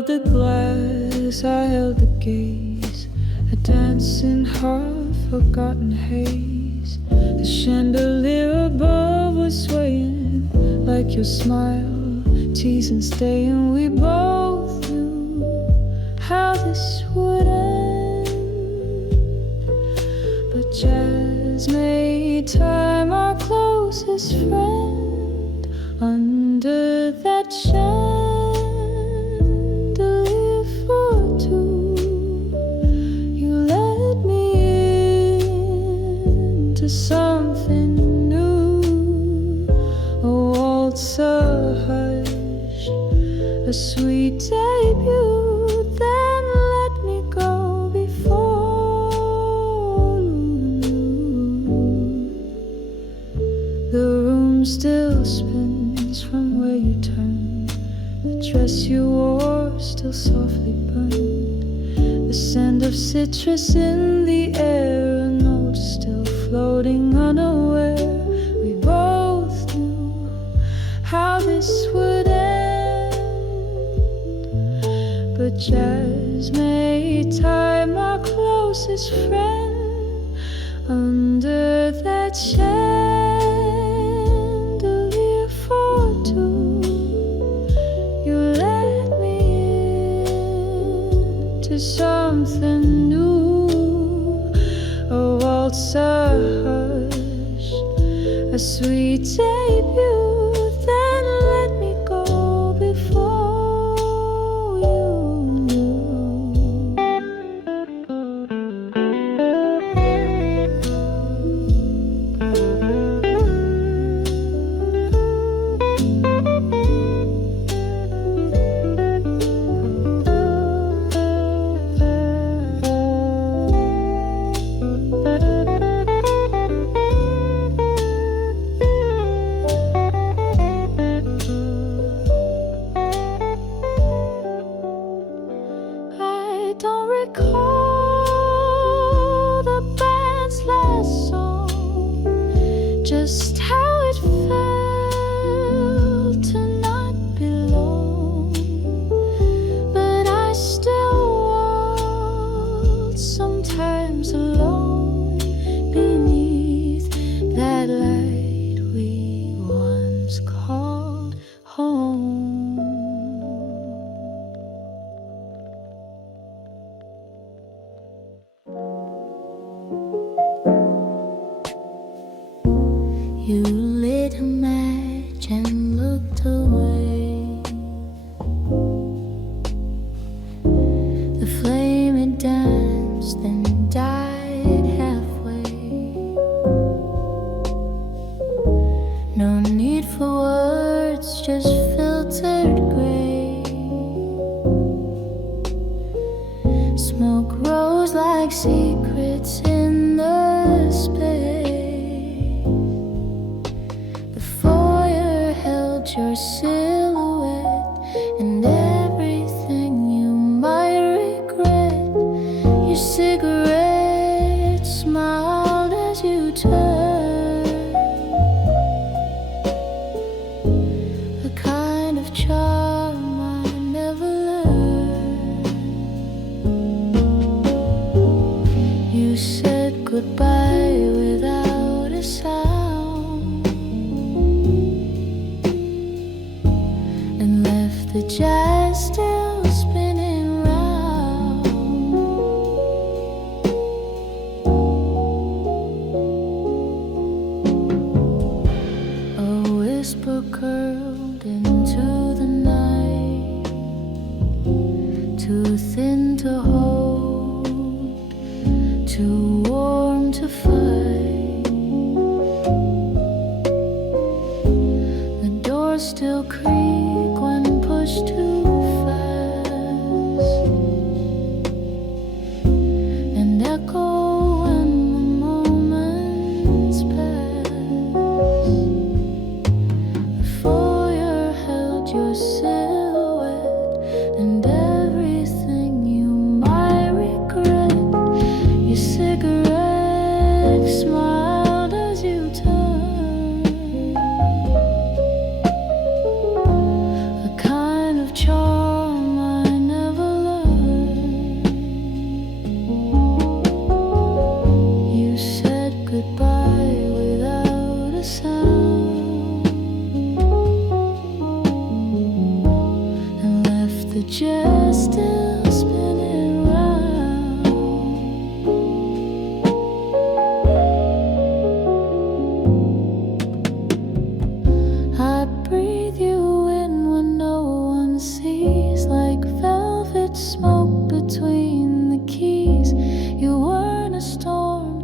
held the glass, I held the gaze, a dancing half-forgotten haze. The chandelier above was swaying like your smile, teasing, staying. We both knew how this would end, but jazz made time our closest friend. Under that chandelier for two, you let me into something new, a waltz, a hush, a sweet debut. Then let me go before you. The room still spins from where you turned. The dress you wore still softly burned. The scent of citrus in the air, a note still floating unaware. We both knew how this would end, but jazz made time our closest friend. Under that chandelier for two, you let me into something new, a waltz, a hush, a sweet debut. Then let me go before you. I don't recall the band's last song, just how it felt to not belong, but I still waltz sometimes alone beneath that light we once called home. You lit a match and looked away. The flame it danced and died halfway. No need for words, just filtered gray. Smoke rose like secrets in the space. The foyer held your silhouette and everything you might regret. Your cigarette smiled as you turned, a kind of charm I never learned. You said goodbye without a sound and left the jazz still spinning round. A whisper curled into the night, too thin to hold, too warm to fight. The doors still creak when pushed too fast, and echo when the moments pass. The foyer held your silhouette and everything you might regret. Your cigarette smiled as you turned, a kind of charm I never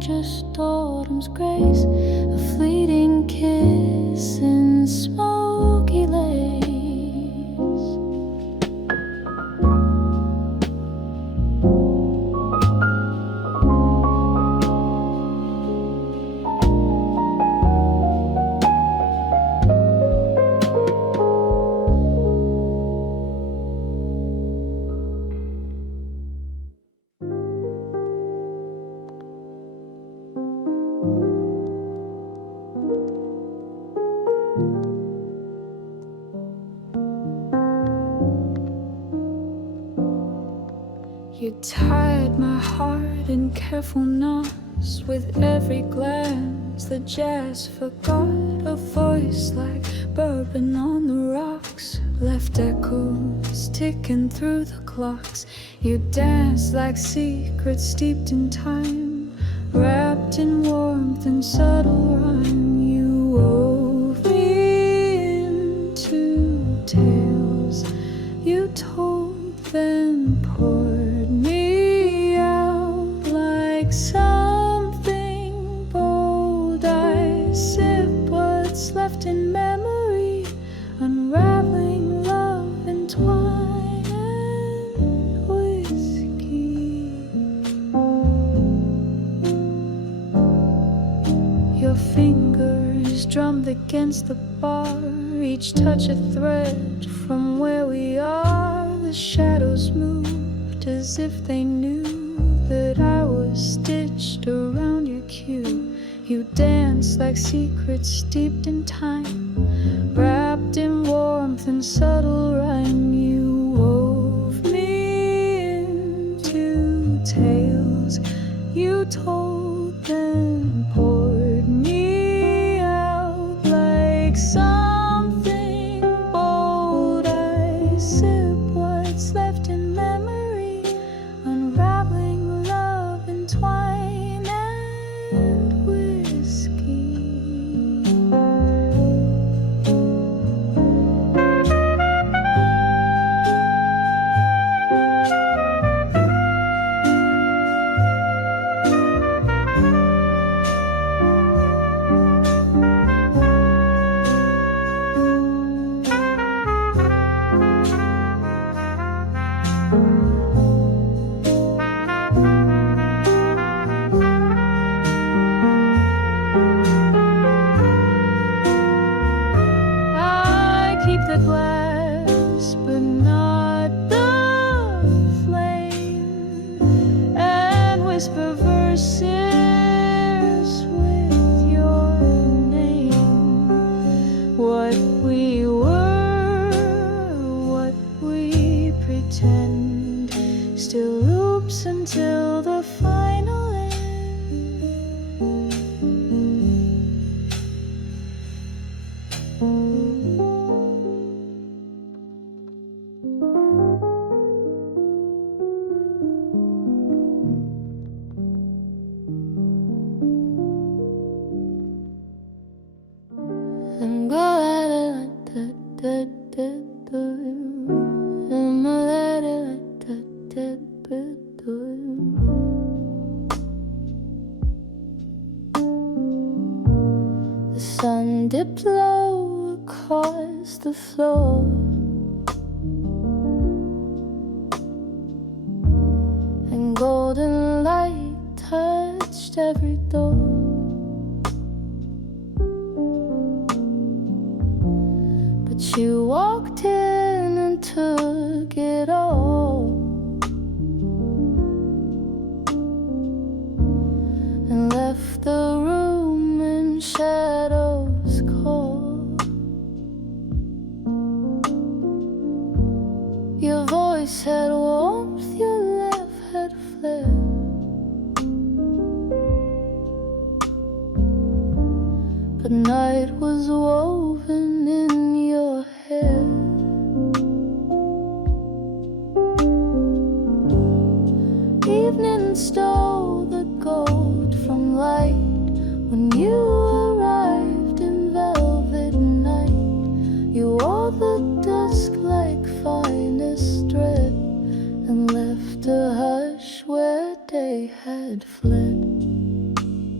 just autumn's grace, a fleeting kiss in smoky lace. You tied my heart in careful knots with every glance. The jazz forgot a voice like bourbon on the rocks, left echoes ticking through the clocks. You danced like secrets steeped in time, wrapped in warmth and subtle rhyme. You wove me into tales you told, then poured me out like something bold. I sip what's left in memory, unraveling love in twine and whiskey. Your fingers drummed against the bar, each touch a thread from where we are. The shadows moved as if they knew that I was stitched around your cue. You danced like secrets steeped in time, wrapped in warmth and subtle rhyme. You wove me into tales you told, then poured me out like something bold. I sip what's left in memory, unraveling love in twine and whiskey. I keep the glass, but not the flame, and whisper verses with your name. What we were, what we pretend, still loops until the final end. I'm glad the sun dipped low across the floor, and golden light touched every door. But you walked in and took it all, and left the room in shadows cold. Your voice had warmth, your laugh had flair, but night was woven in your hair. Evening stole the gold from light when you arrived in velvet night. You wore the dusk like finest thread, and left a hush where day had fled.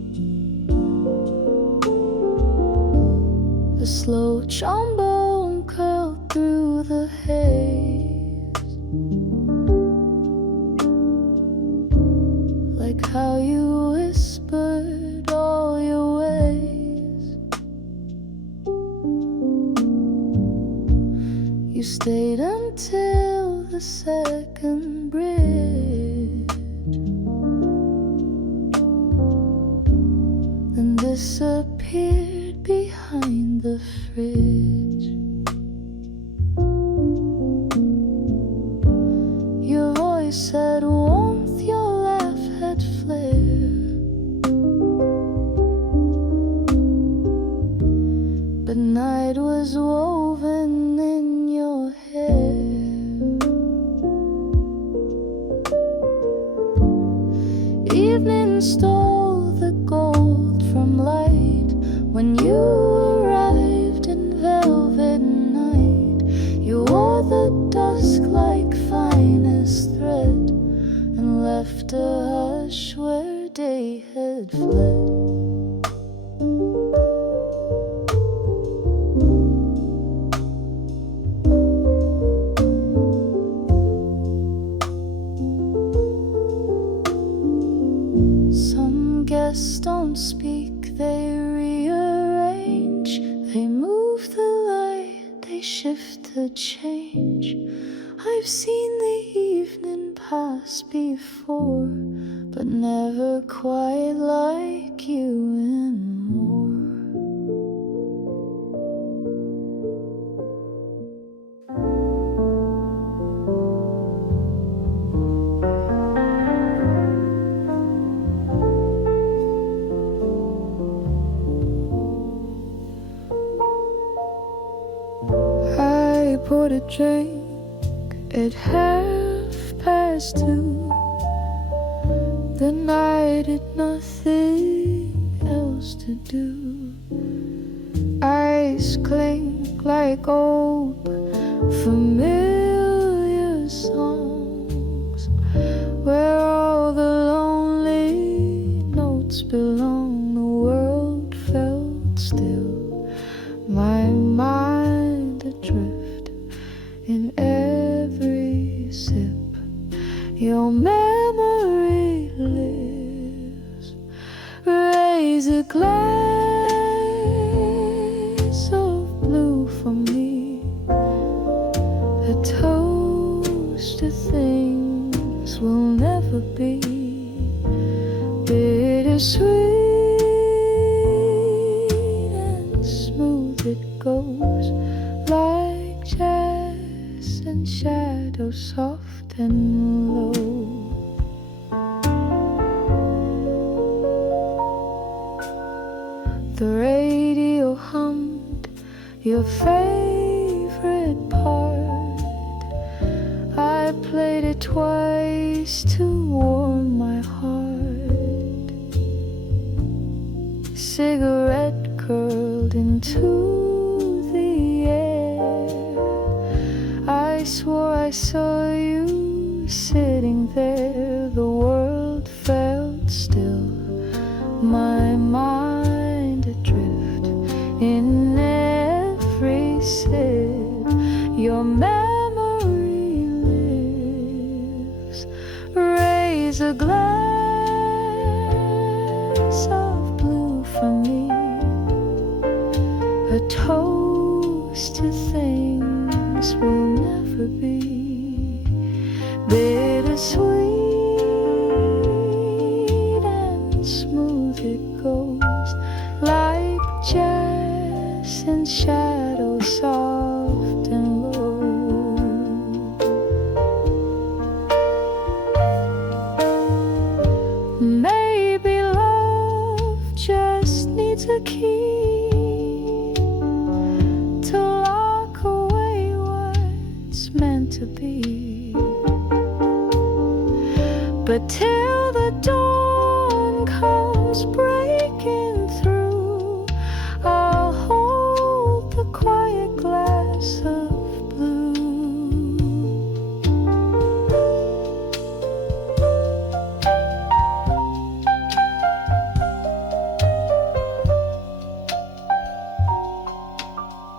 slow trombone curled through the haze, like how you whispered all your ways. You stayed until the second bridge, then disappeared behind the fridge. Your voice had warmth, your laugh had flair, but night was woven in your hair. Evening stole the gold from light when you arrived in velvet night. You wore the dusk like finest thread and left a hush where day had fled. Some guests don't speak, they rearrange, they move the light, they shift the change. I've seen the evening pass before, but never quite like you anymore. I poured a drink at 2:30. The night had nothing else to do. Eyes clink like old familiar songs, where all the lonely notes belong. The world felt still, my mind adrift in every sip. Your memory lives. Raise a glass of blue for me, a toast to things we'll never be. Bittersweet and smooth it goes, like jazz and shadow, soft and low. The radio hummed your favorite part. I played it twice to warm my heart. Cigarette curled into the air. I swore I saw you sitting there. The world felt still, my mind adrift in every sip. Your memory lives. Raise a glass of blue for me, a toast to things we'll never be. Bittersweet and smooth it goes, like jazz and shadow, soft and low. Maybe love just needs a key to lock away what's meant to be. But till the dawn comes breaking through, I'll hold the quiet glass of blue.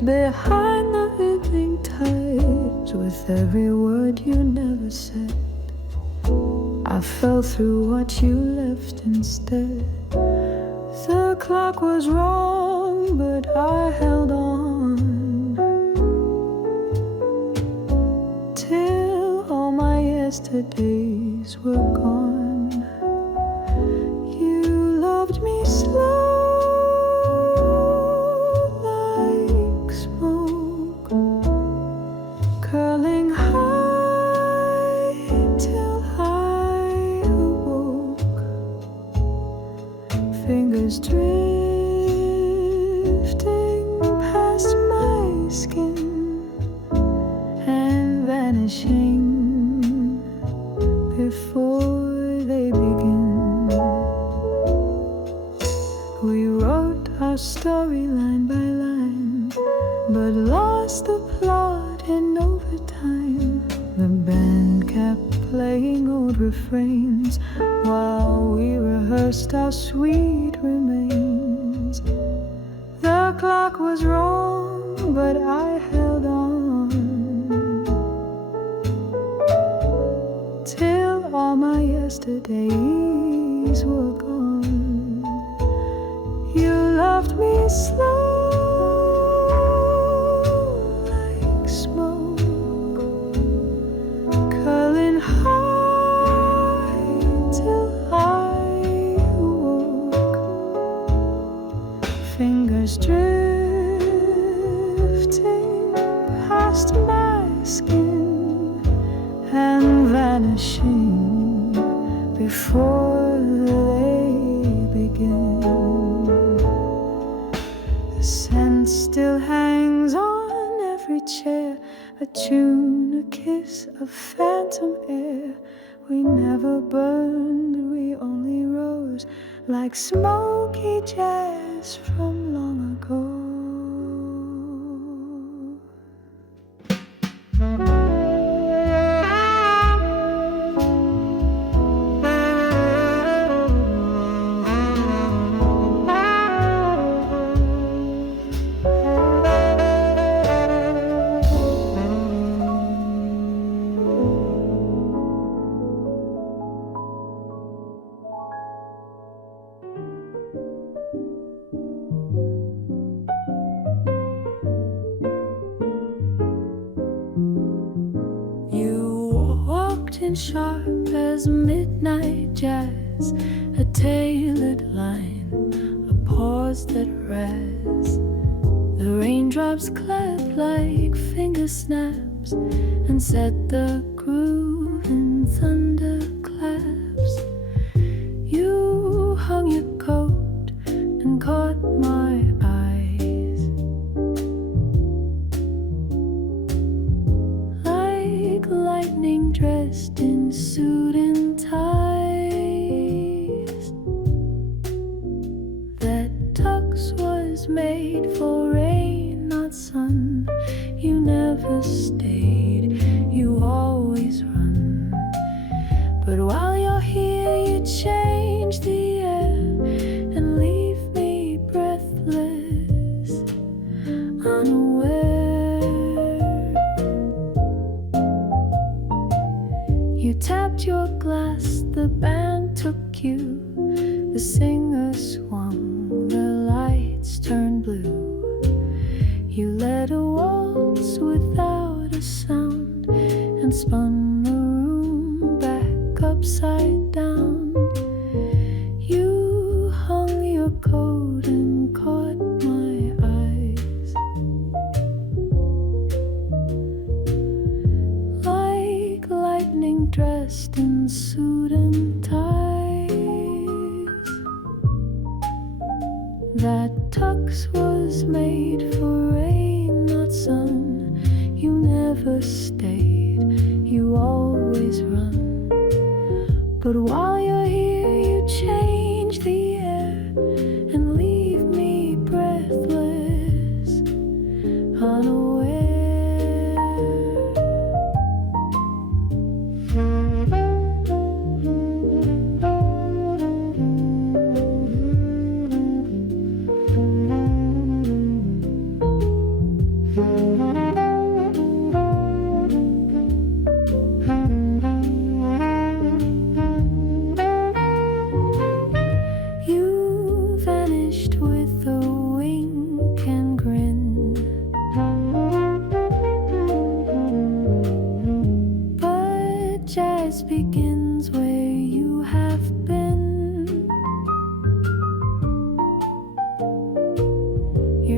tears behind the evening tides. With every word you never said, I fell through what you left instead. The clock was wrong, but I held on till all my yesterdays were gone. You loved me slow like smoke, curling high till I awoke. Fingers drifting past my skin and vanishing before they begin. We wrote our story line by line, but lost the plot in overtime. The band kept playing old refrains while we rehearsed our sweet remains. The clock was wrong, but I held on till all my yesterdays were gone. You loved me slow like smoke, curling high till I awoke. Fingers drifting past my skin and vanishing before they begin. The scent still hangs on every chair, a tune, a kiss, a phantom air. We never burned, we only rose like smoky jazz from long ago. Sharp as midnight jazz, a tailored line, a pause that raz. The raindrops clap like finger snaps and set the groove in thunderclaps. You hung your coat and caught my eyes like lightning dressed in suit and ties. That tux was made for rain, not sun. You never stayed, you always run. But while you're here, you change the air and leave me breathless, unaware. You tapped your glass, the band took you. The singer swung, the lights turned blue. You led a waltz without a sound and spun the room back upside down. You hung your coat and caught my eyes like lightning dressed in suit and ties. That tux was made for rain, not sun. You never stayed, you always run. But while you're here, you change the air and leave me breathless, unaware.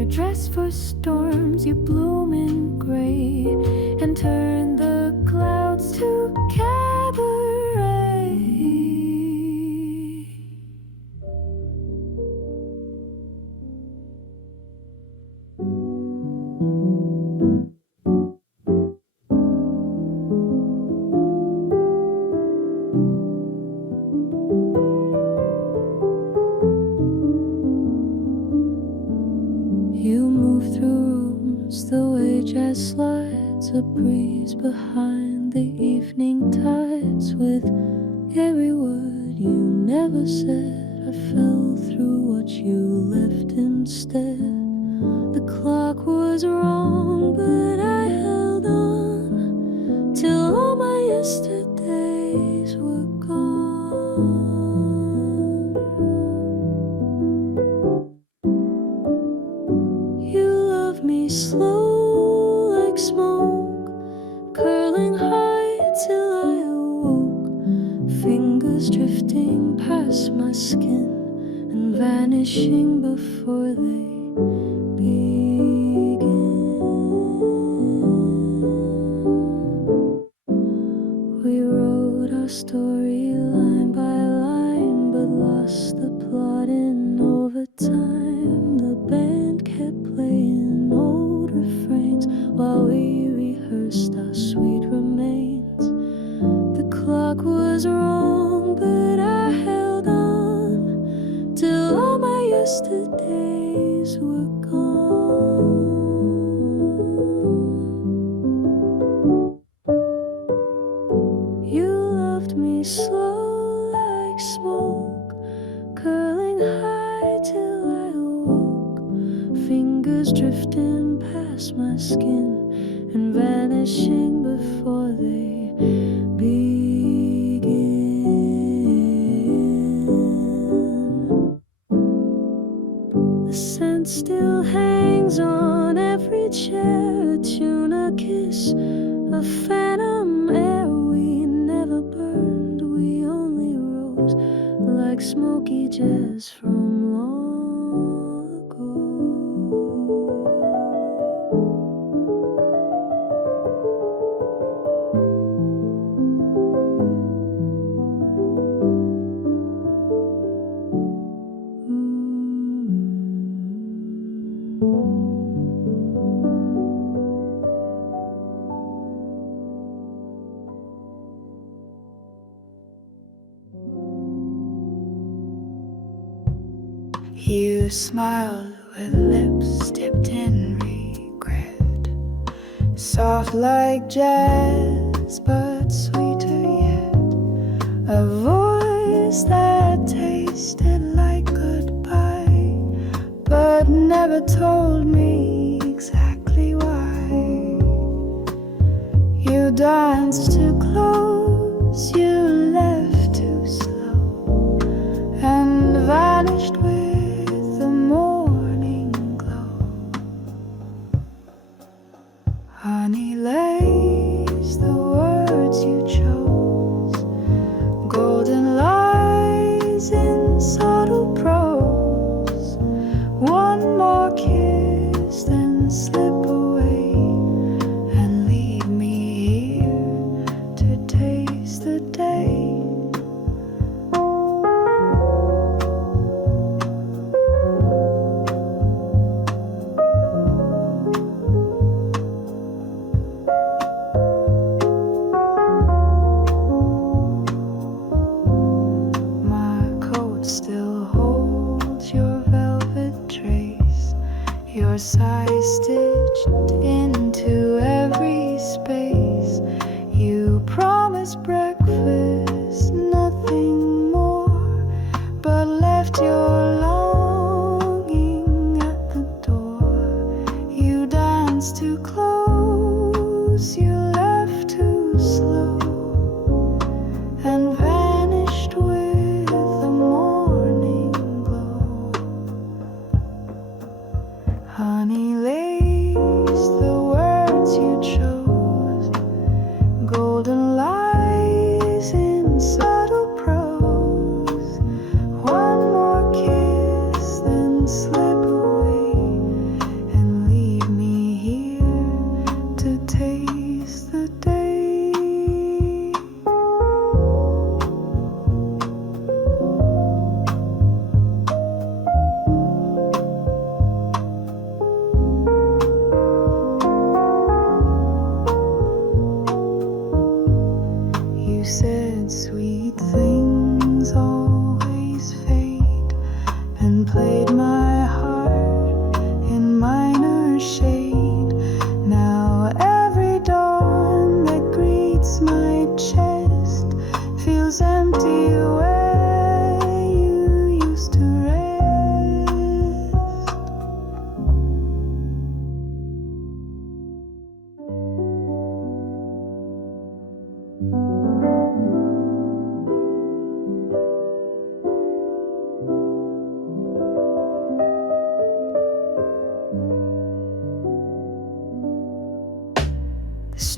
You're dressed for storms, you bloom in gray and turn the clouds to cabaret. You move through rooms the way jazz slides, a breeze behind the evening tides. With every word you never said, I fell through what you left instead. The clock was wrong, but I held on till all my yesterdays were gone. You love me slow like smoke, curling high till I awoke, fingers drifting past my skin and vanishing before they begin. We wrote our story line by line, but lost the plot in overtime. The band kept playing old refrains while we rehearsed our sweet remains. The clock was wrong, but I held on till all my yesterdays were gone. You loved me slow like smoke, curling high till I awoke, fingers drifting past my skin and vanishing before they begin. The scent still hangs on every chair, a tuna kiss, a phantom air. We never burned, we only rose like smoky jazz from long ago. You smiled with lips dipped in regret, soft like jazz but sweeter yet, a voice that tasted like goodbye but never told me exactly why. You danced too close, you left too slow and vanished with the morning glow. Honey lace, the words you chose, golden lies in subtle prose. One more kiss, then slip away and leave me here to taste the day. My coat still holds your velvet trace, your size stitched into every space. You promised breakfast, nothing more, but left your longing at the door. You danced too close, you left too slow and vanished with the morning glow. Honey lace, the words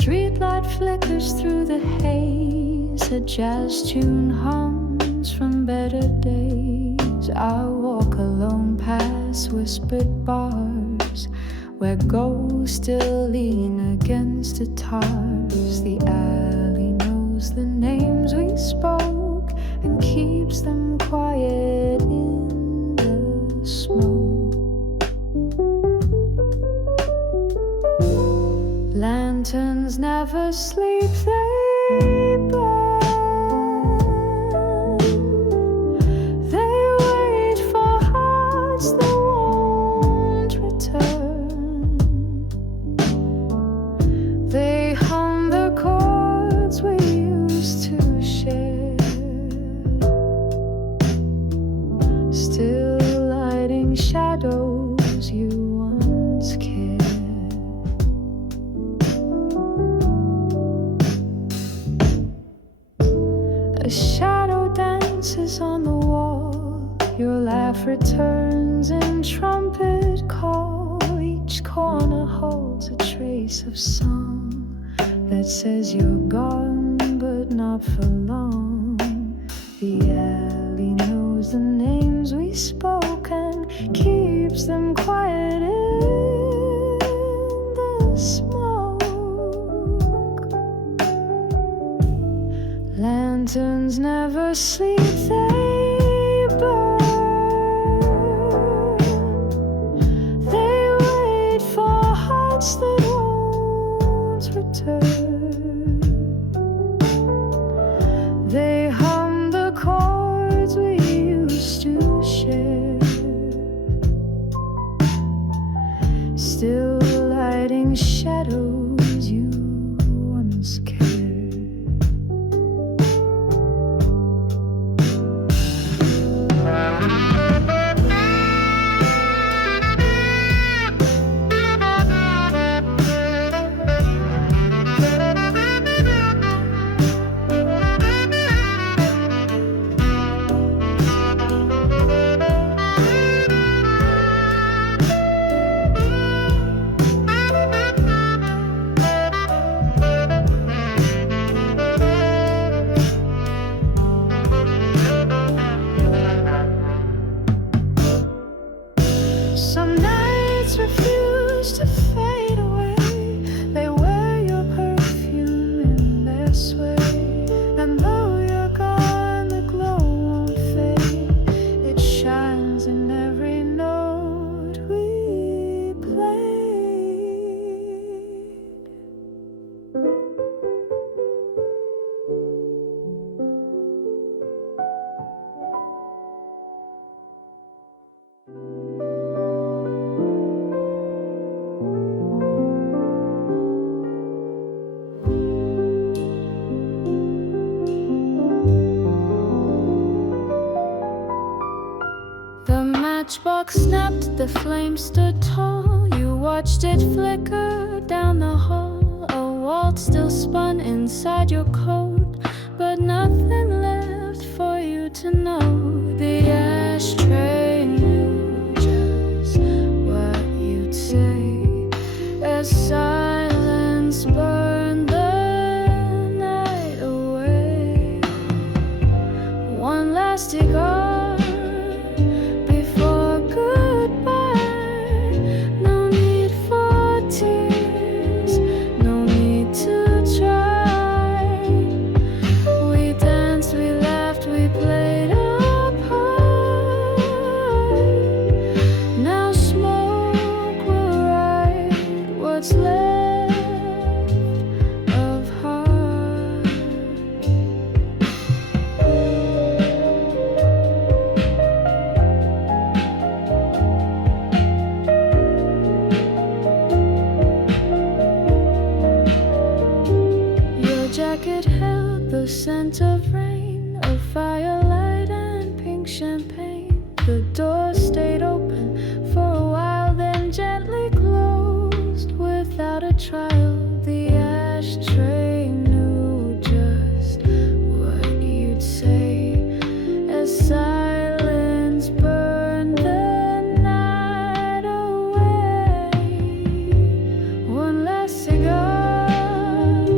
streetlight flickers through the haze. A jazz tune hums from better days. I walk alone past whispered bars where ghosts still lean against guitars. The alley knows the names we spoke and keeps them quiet in the smoke. Lanterns never sleep, they burn. They wait for hearts that won't return. They hum the chords we used to share, still lighting shadows you once cared. A shadow dances on the wall. Your laugh returns in trumpet call. Each corner holds a trace of song that says you're gone, but not for long. The alley knows the names we spoke and keeps them quiet in the smoke. Lanterns never sleep, they burn. They wait for hearts that won't return. They hum the chords we used to share, still lighting shadows you once cared. Some nights refuse to fade away. They wear your perfume in their sway. And though you're gone, the glow won't fade. It shines in every note we played. The matchbox snapped, the flame stood tall. You watched it flicker down the hall. A waltz still spun inside your coat, but nothing left for you to know. The ashtray knew just what you'd say as silence burned the night away. One last cigar before goodbye. No need for tears, no need to try. We danced, we laughed, we played our part. Now smoke will ride what's left of heart. Your jacket held the scent of rain, of firelight and pink champagne. The door stayed open for a while, then gently closed without a trial. The ashtray knew just what you'd say as silence burned the night away. One last cigar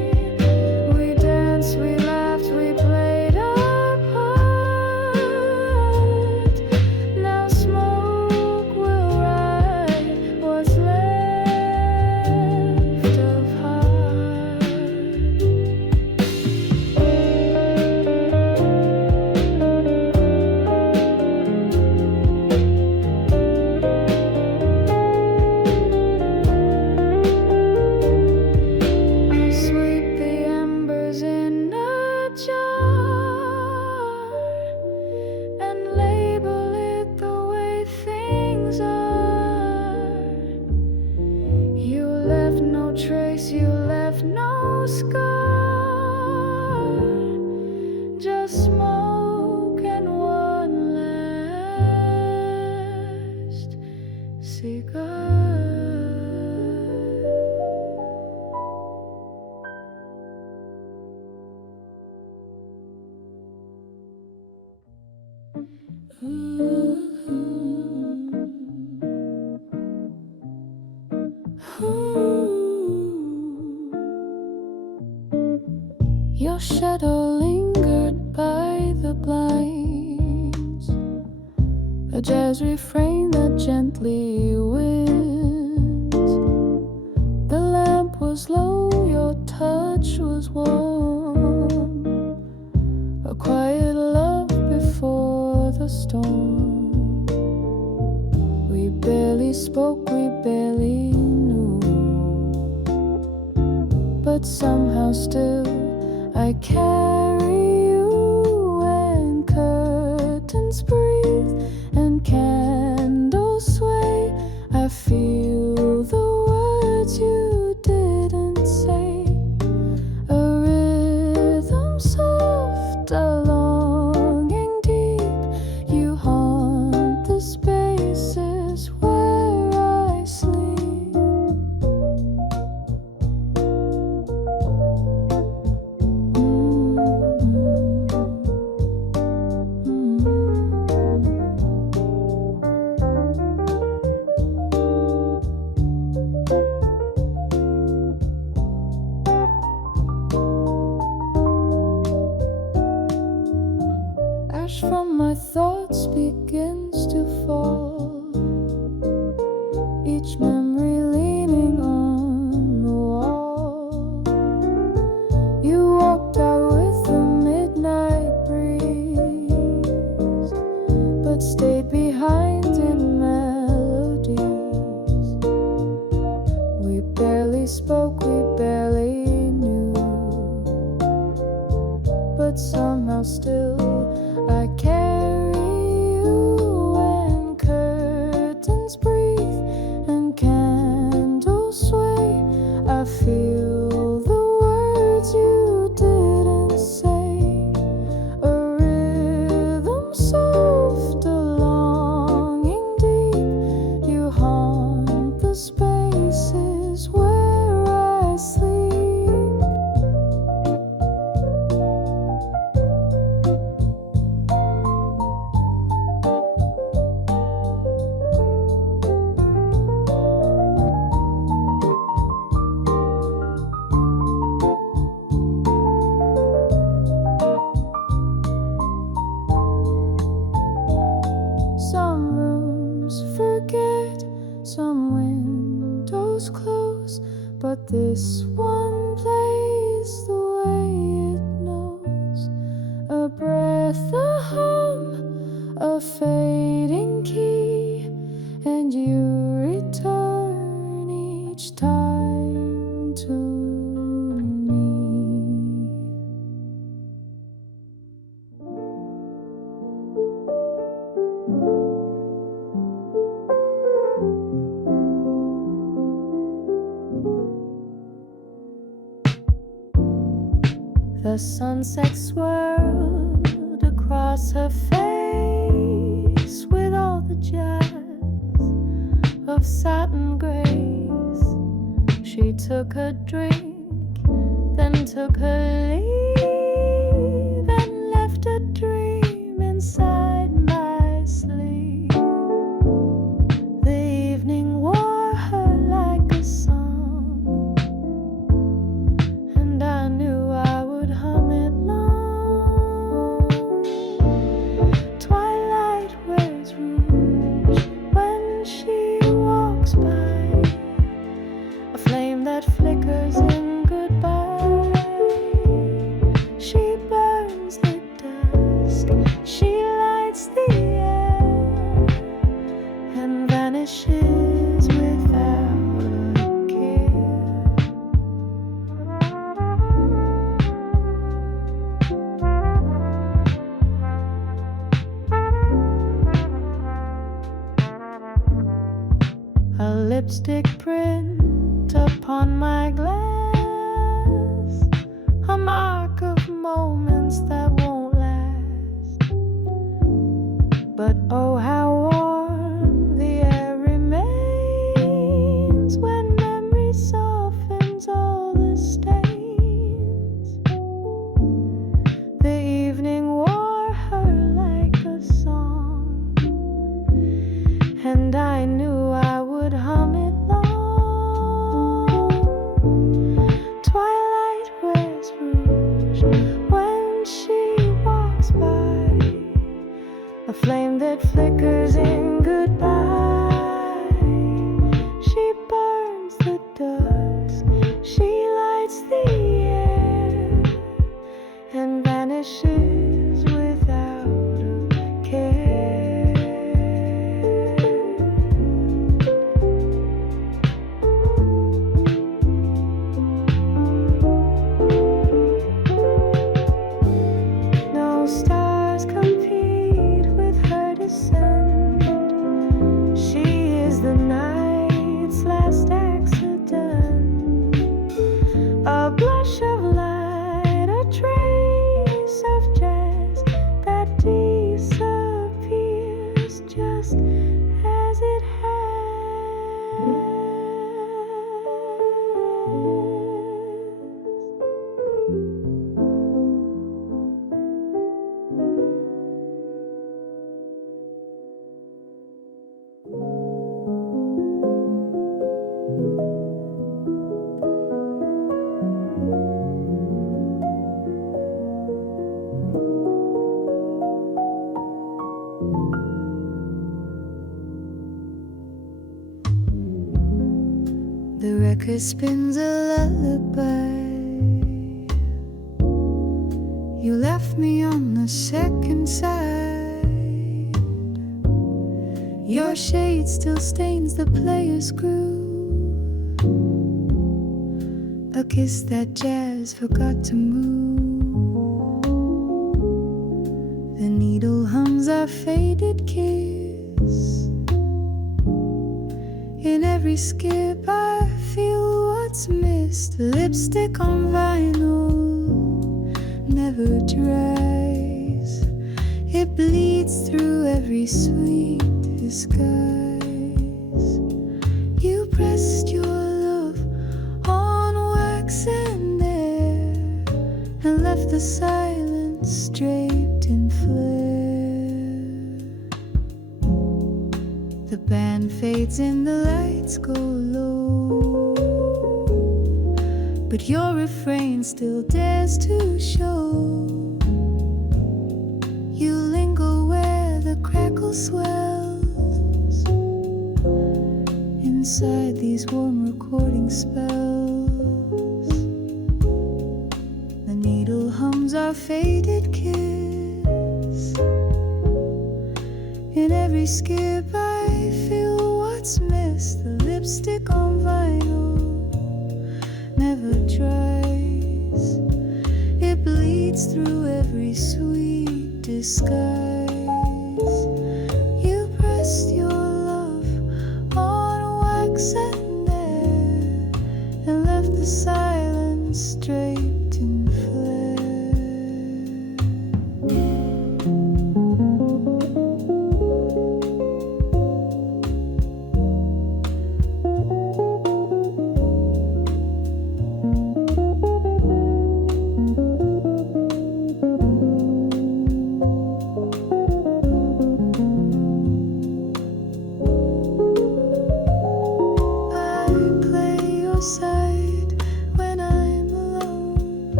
place you left no scar, just smoke and one last cigar. Your shadow lingered by the blinds, a jazz refrain that gently wins. The lamp was low, your touch was warm, a quiet love before the storm. We barely spoke, we barely knew, but somehow still I carry you, and curtains breathe and candles sway. I feel the words you didn't say, a rhythm soft, a longing deep. You haunt the spaces where I sleep. Ash from my thoughts begins to fall, each memory leaning on the wall. You walked out with the midnight breeze, but stayed behind in melodies. We barely spoke, we barely knew, but somehow still I carry you, and curtains breathe and candles sway. I feel the words you didn't say, a rhythm soft, a longing deep. You haunt the spaces where I sleep. Some rooms forget, some windows close, but this one plays the way it knows. A breath, a hum, a fading key, and you return each time to me. The sunset swirled across her face with all the jazz of satin grace. She took a drink, then took her leave, and left a dream inside my sleep. The evening wore her like a song, and I knew I would hum it long. Twilight wears rouge when she walks by, a flame that flickers in goodbye. She burns the dusk, she lights the air, and vanishes without a care. A lipstick print, a upon my glass, a mark of moments that won't last. But oh, how warm the air remains when memory softens all the stains. The evening wore her like a song, and I knew I would hum it long. Twilight wears rouge when she walks by, a flame that flickers in goodbye. She burns the dusk, she lights the air, and vanishes without a care. No stars compete with her descent. She is the night's last accident. A blush of light, a trace of jazz that disappears just as it has. The record spins a lullaby. You left me on the second side. Your shade still stains the player's groove. A kiss that jazz forgot to move. The needle hums our faded kiss. In every skip I feel what's missed. Lipstick on vinyl never dries. It bleeds through every sweet disguise. You pressed your love on wax and air, and left the silence draped in flare. The band fades and the lights go low, but your refrain still dares to show. You linger where the crackle swells, inside these warm recording spells. The needle hums our faded kiss. In every skip I feel what's missed. The lipstick on vinyl never dries. It bleeds through every sweet disguise. You pressed your love on wax and air, and left the silence draped in flare. I play your side when I'm alone.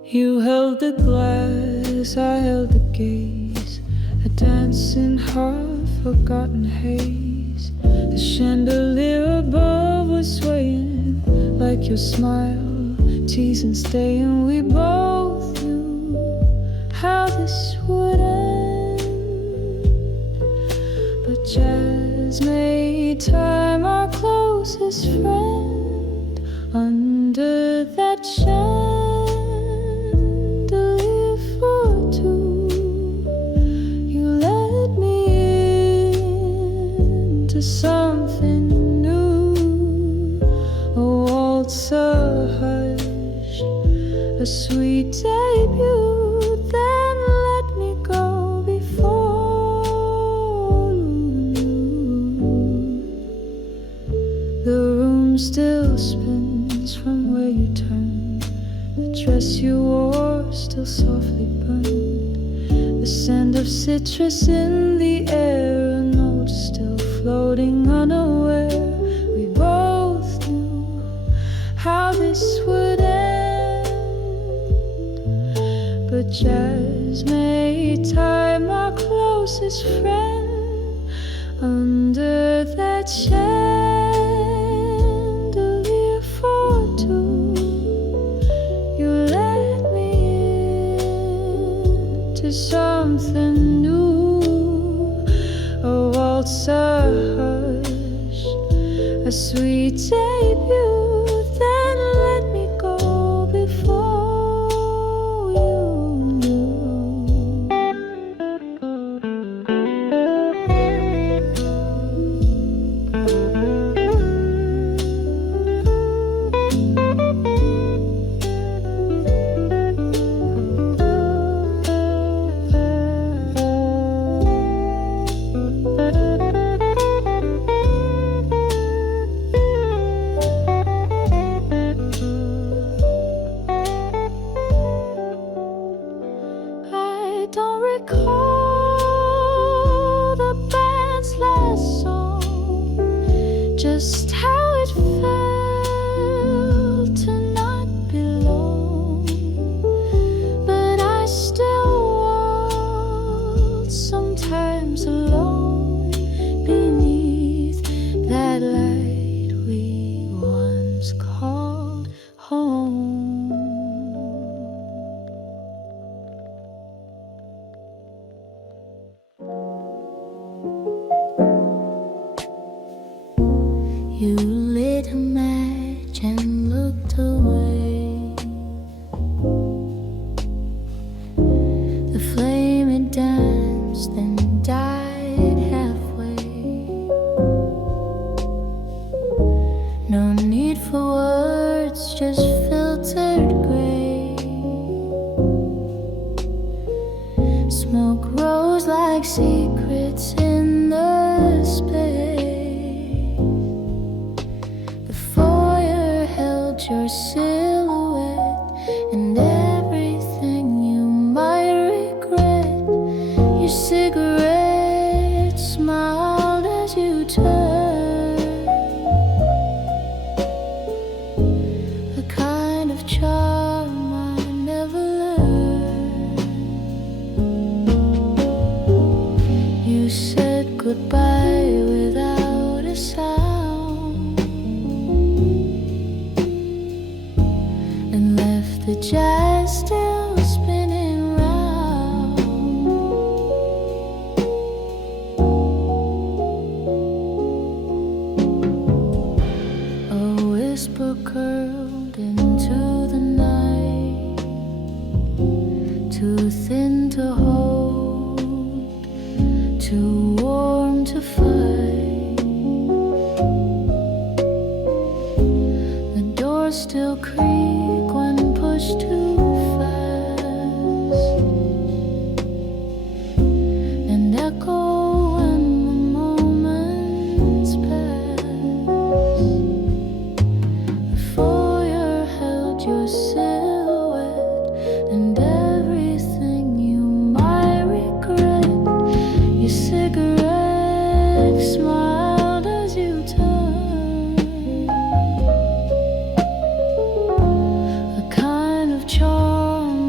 You held the glass, I held the gaze, a dance in half-forgotten haze. The chandelier above was swaying like your smile, teasing, staying. We both knew how this would end, but jazz made time our closest friend. Under that chandelier for two, you let me into something new. A waltz, a hush, a sweet debut. Then let me go before you. The room still spins from where you turned. The dress you wore still softly burned. The scent of citrus in the air, a note still floating unaware. We both knew how this would end, but jazz made time our closest friend. Under that chandelier for two, you let me into something new. A waltz, a hush, a sweet debut. Then let me go before you knew. I don't recall the band's last song, just how it felt to not belong. But I still waltz sometimes alone beneath that light we once called home. You lit a match and looked away. The flame had danced then died halfway. No need for words, just filtered gray. Smoke rose like secrets in the space. The foyer held your silhouette and everything you might regret. Your cigarette smiled as you turned. A kind of charm I never learned. You said goodbye without a sound and left the jazz still spinning round. A whisper curled into the night, too thin to hold, too warm to fight. The doors still creak when pushed too fast, and echo when the moments pass. The foyer held your silhouette and everything you might regret. Your cigarette smiled as you turned. A kind of charm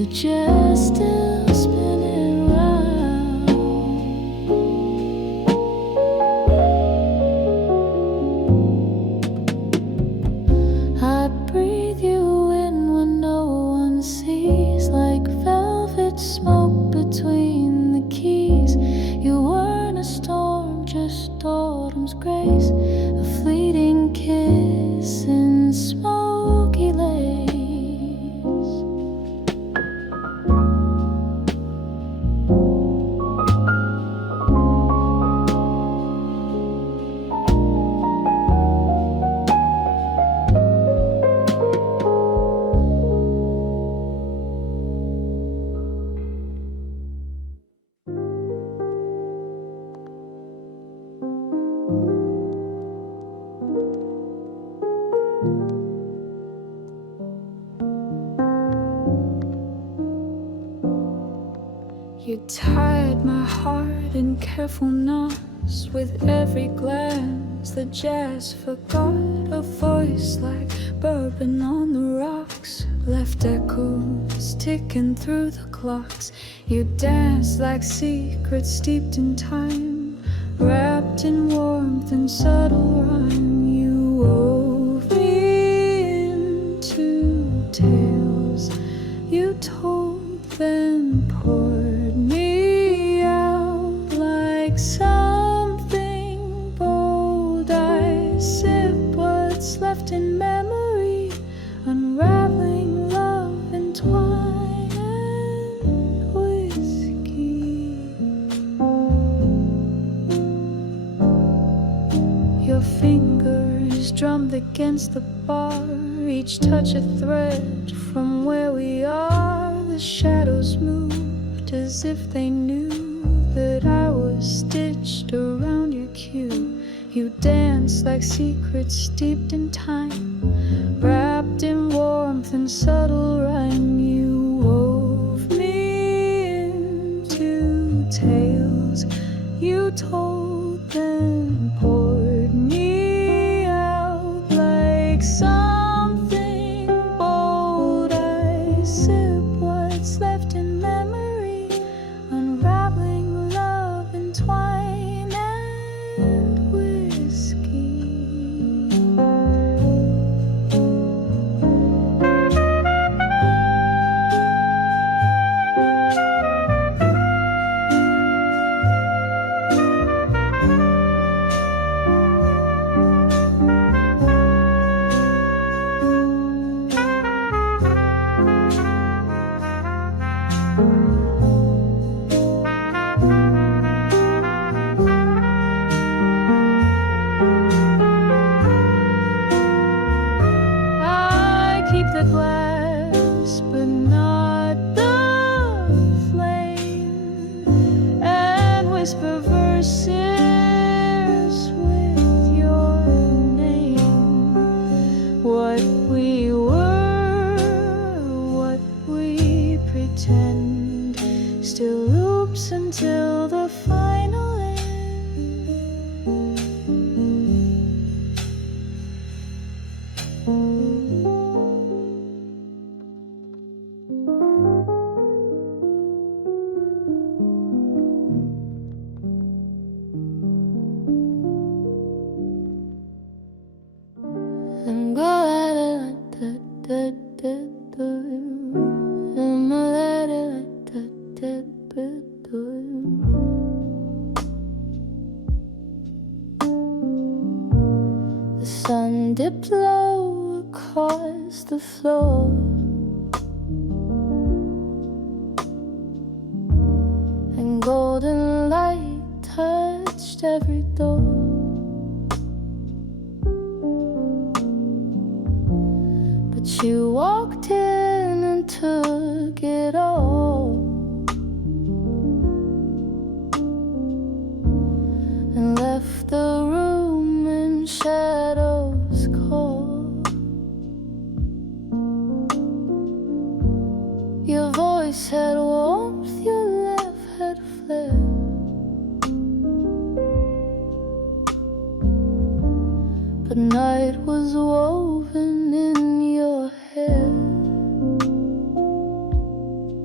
the jazz still spinning round. I breathe you in when no one sees, like velvet smoke between the keys. You weren't a storm, just autumn's grace, a fleeting kiss in smoky lace. You tied my heart in careful knots with every glance. The jazz forgot a voice like bourbon on the rocks, left echoes ticking through the clocks. You danced like secrets steeped in time, wrapped in warmth and subtle rhyme. You wove me into tales you told, then poured me out like something bold. I sip what's left in memory, unraveling love in twine and whiskey. Your fingers drummed against the bar, each touch a thread from where we are. The shadows moved as if they knew that I was stitched around your cue. You danced like secrets steeped in time, wrapped in warmth and subtle rhyme. You wove me into tales you told, then poured me out like something bold. I sip what's left in memory, unraveling love in twine and whiskey. I keep the glass, but not the flame, and whisper verses with your name. What we were, what we pretend, still loops until the final end. I'm glad the sun dipped low across the floor, and golden light touched every door. But you walked in and took it all, and left the room in shadows cold. Your voice had warmth, your laugh had flair, but night was woven in your hair.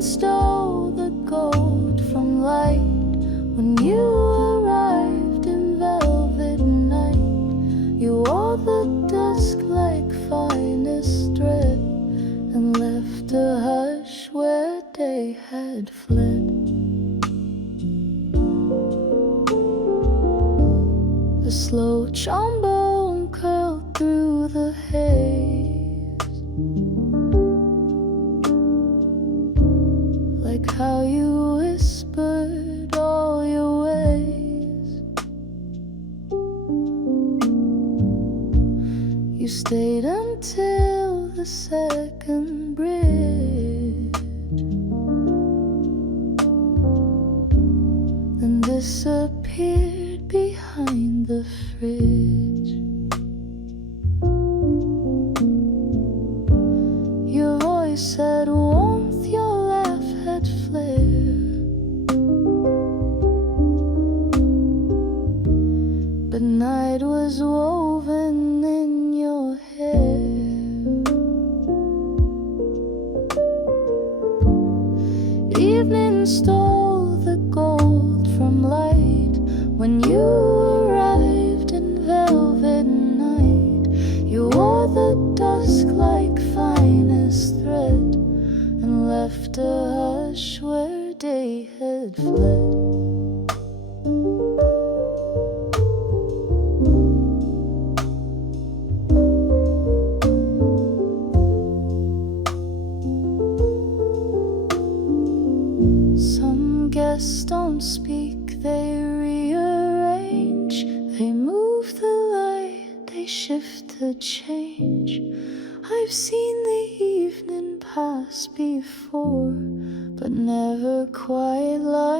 Evening stole the gold from light when you arrived in velvet night. You wore the dusk like finest thread and left a hush where day had fled. The slow trombone curled through the haze, like how you whispered all your ways. You stayed until the second bridge, then disappeared behind the fridge. Your voice had warmth, your laugh had flair, but night was woven in your hair. Evening stole the gold from light when you arrived in velvet night. You wore the dusk like finest thread and left a hush where day had fled. Some guests don't speak, they rearrange. They move the light, they shift the change. I've seen the evening pass before, but never quite like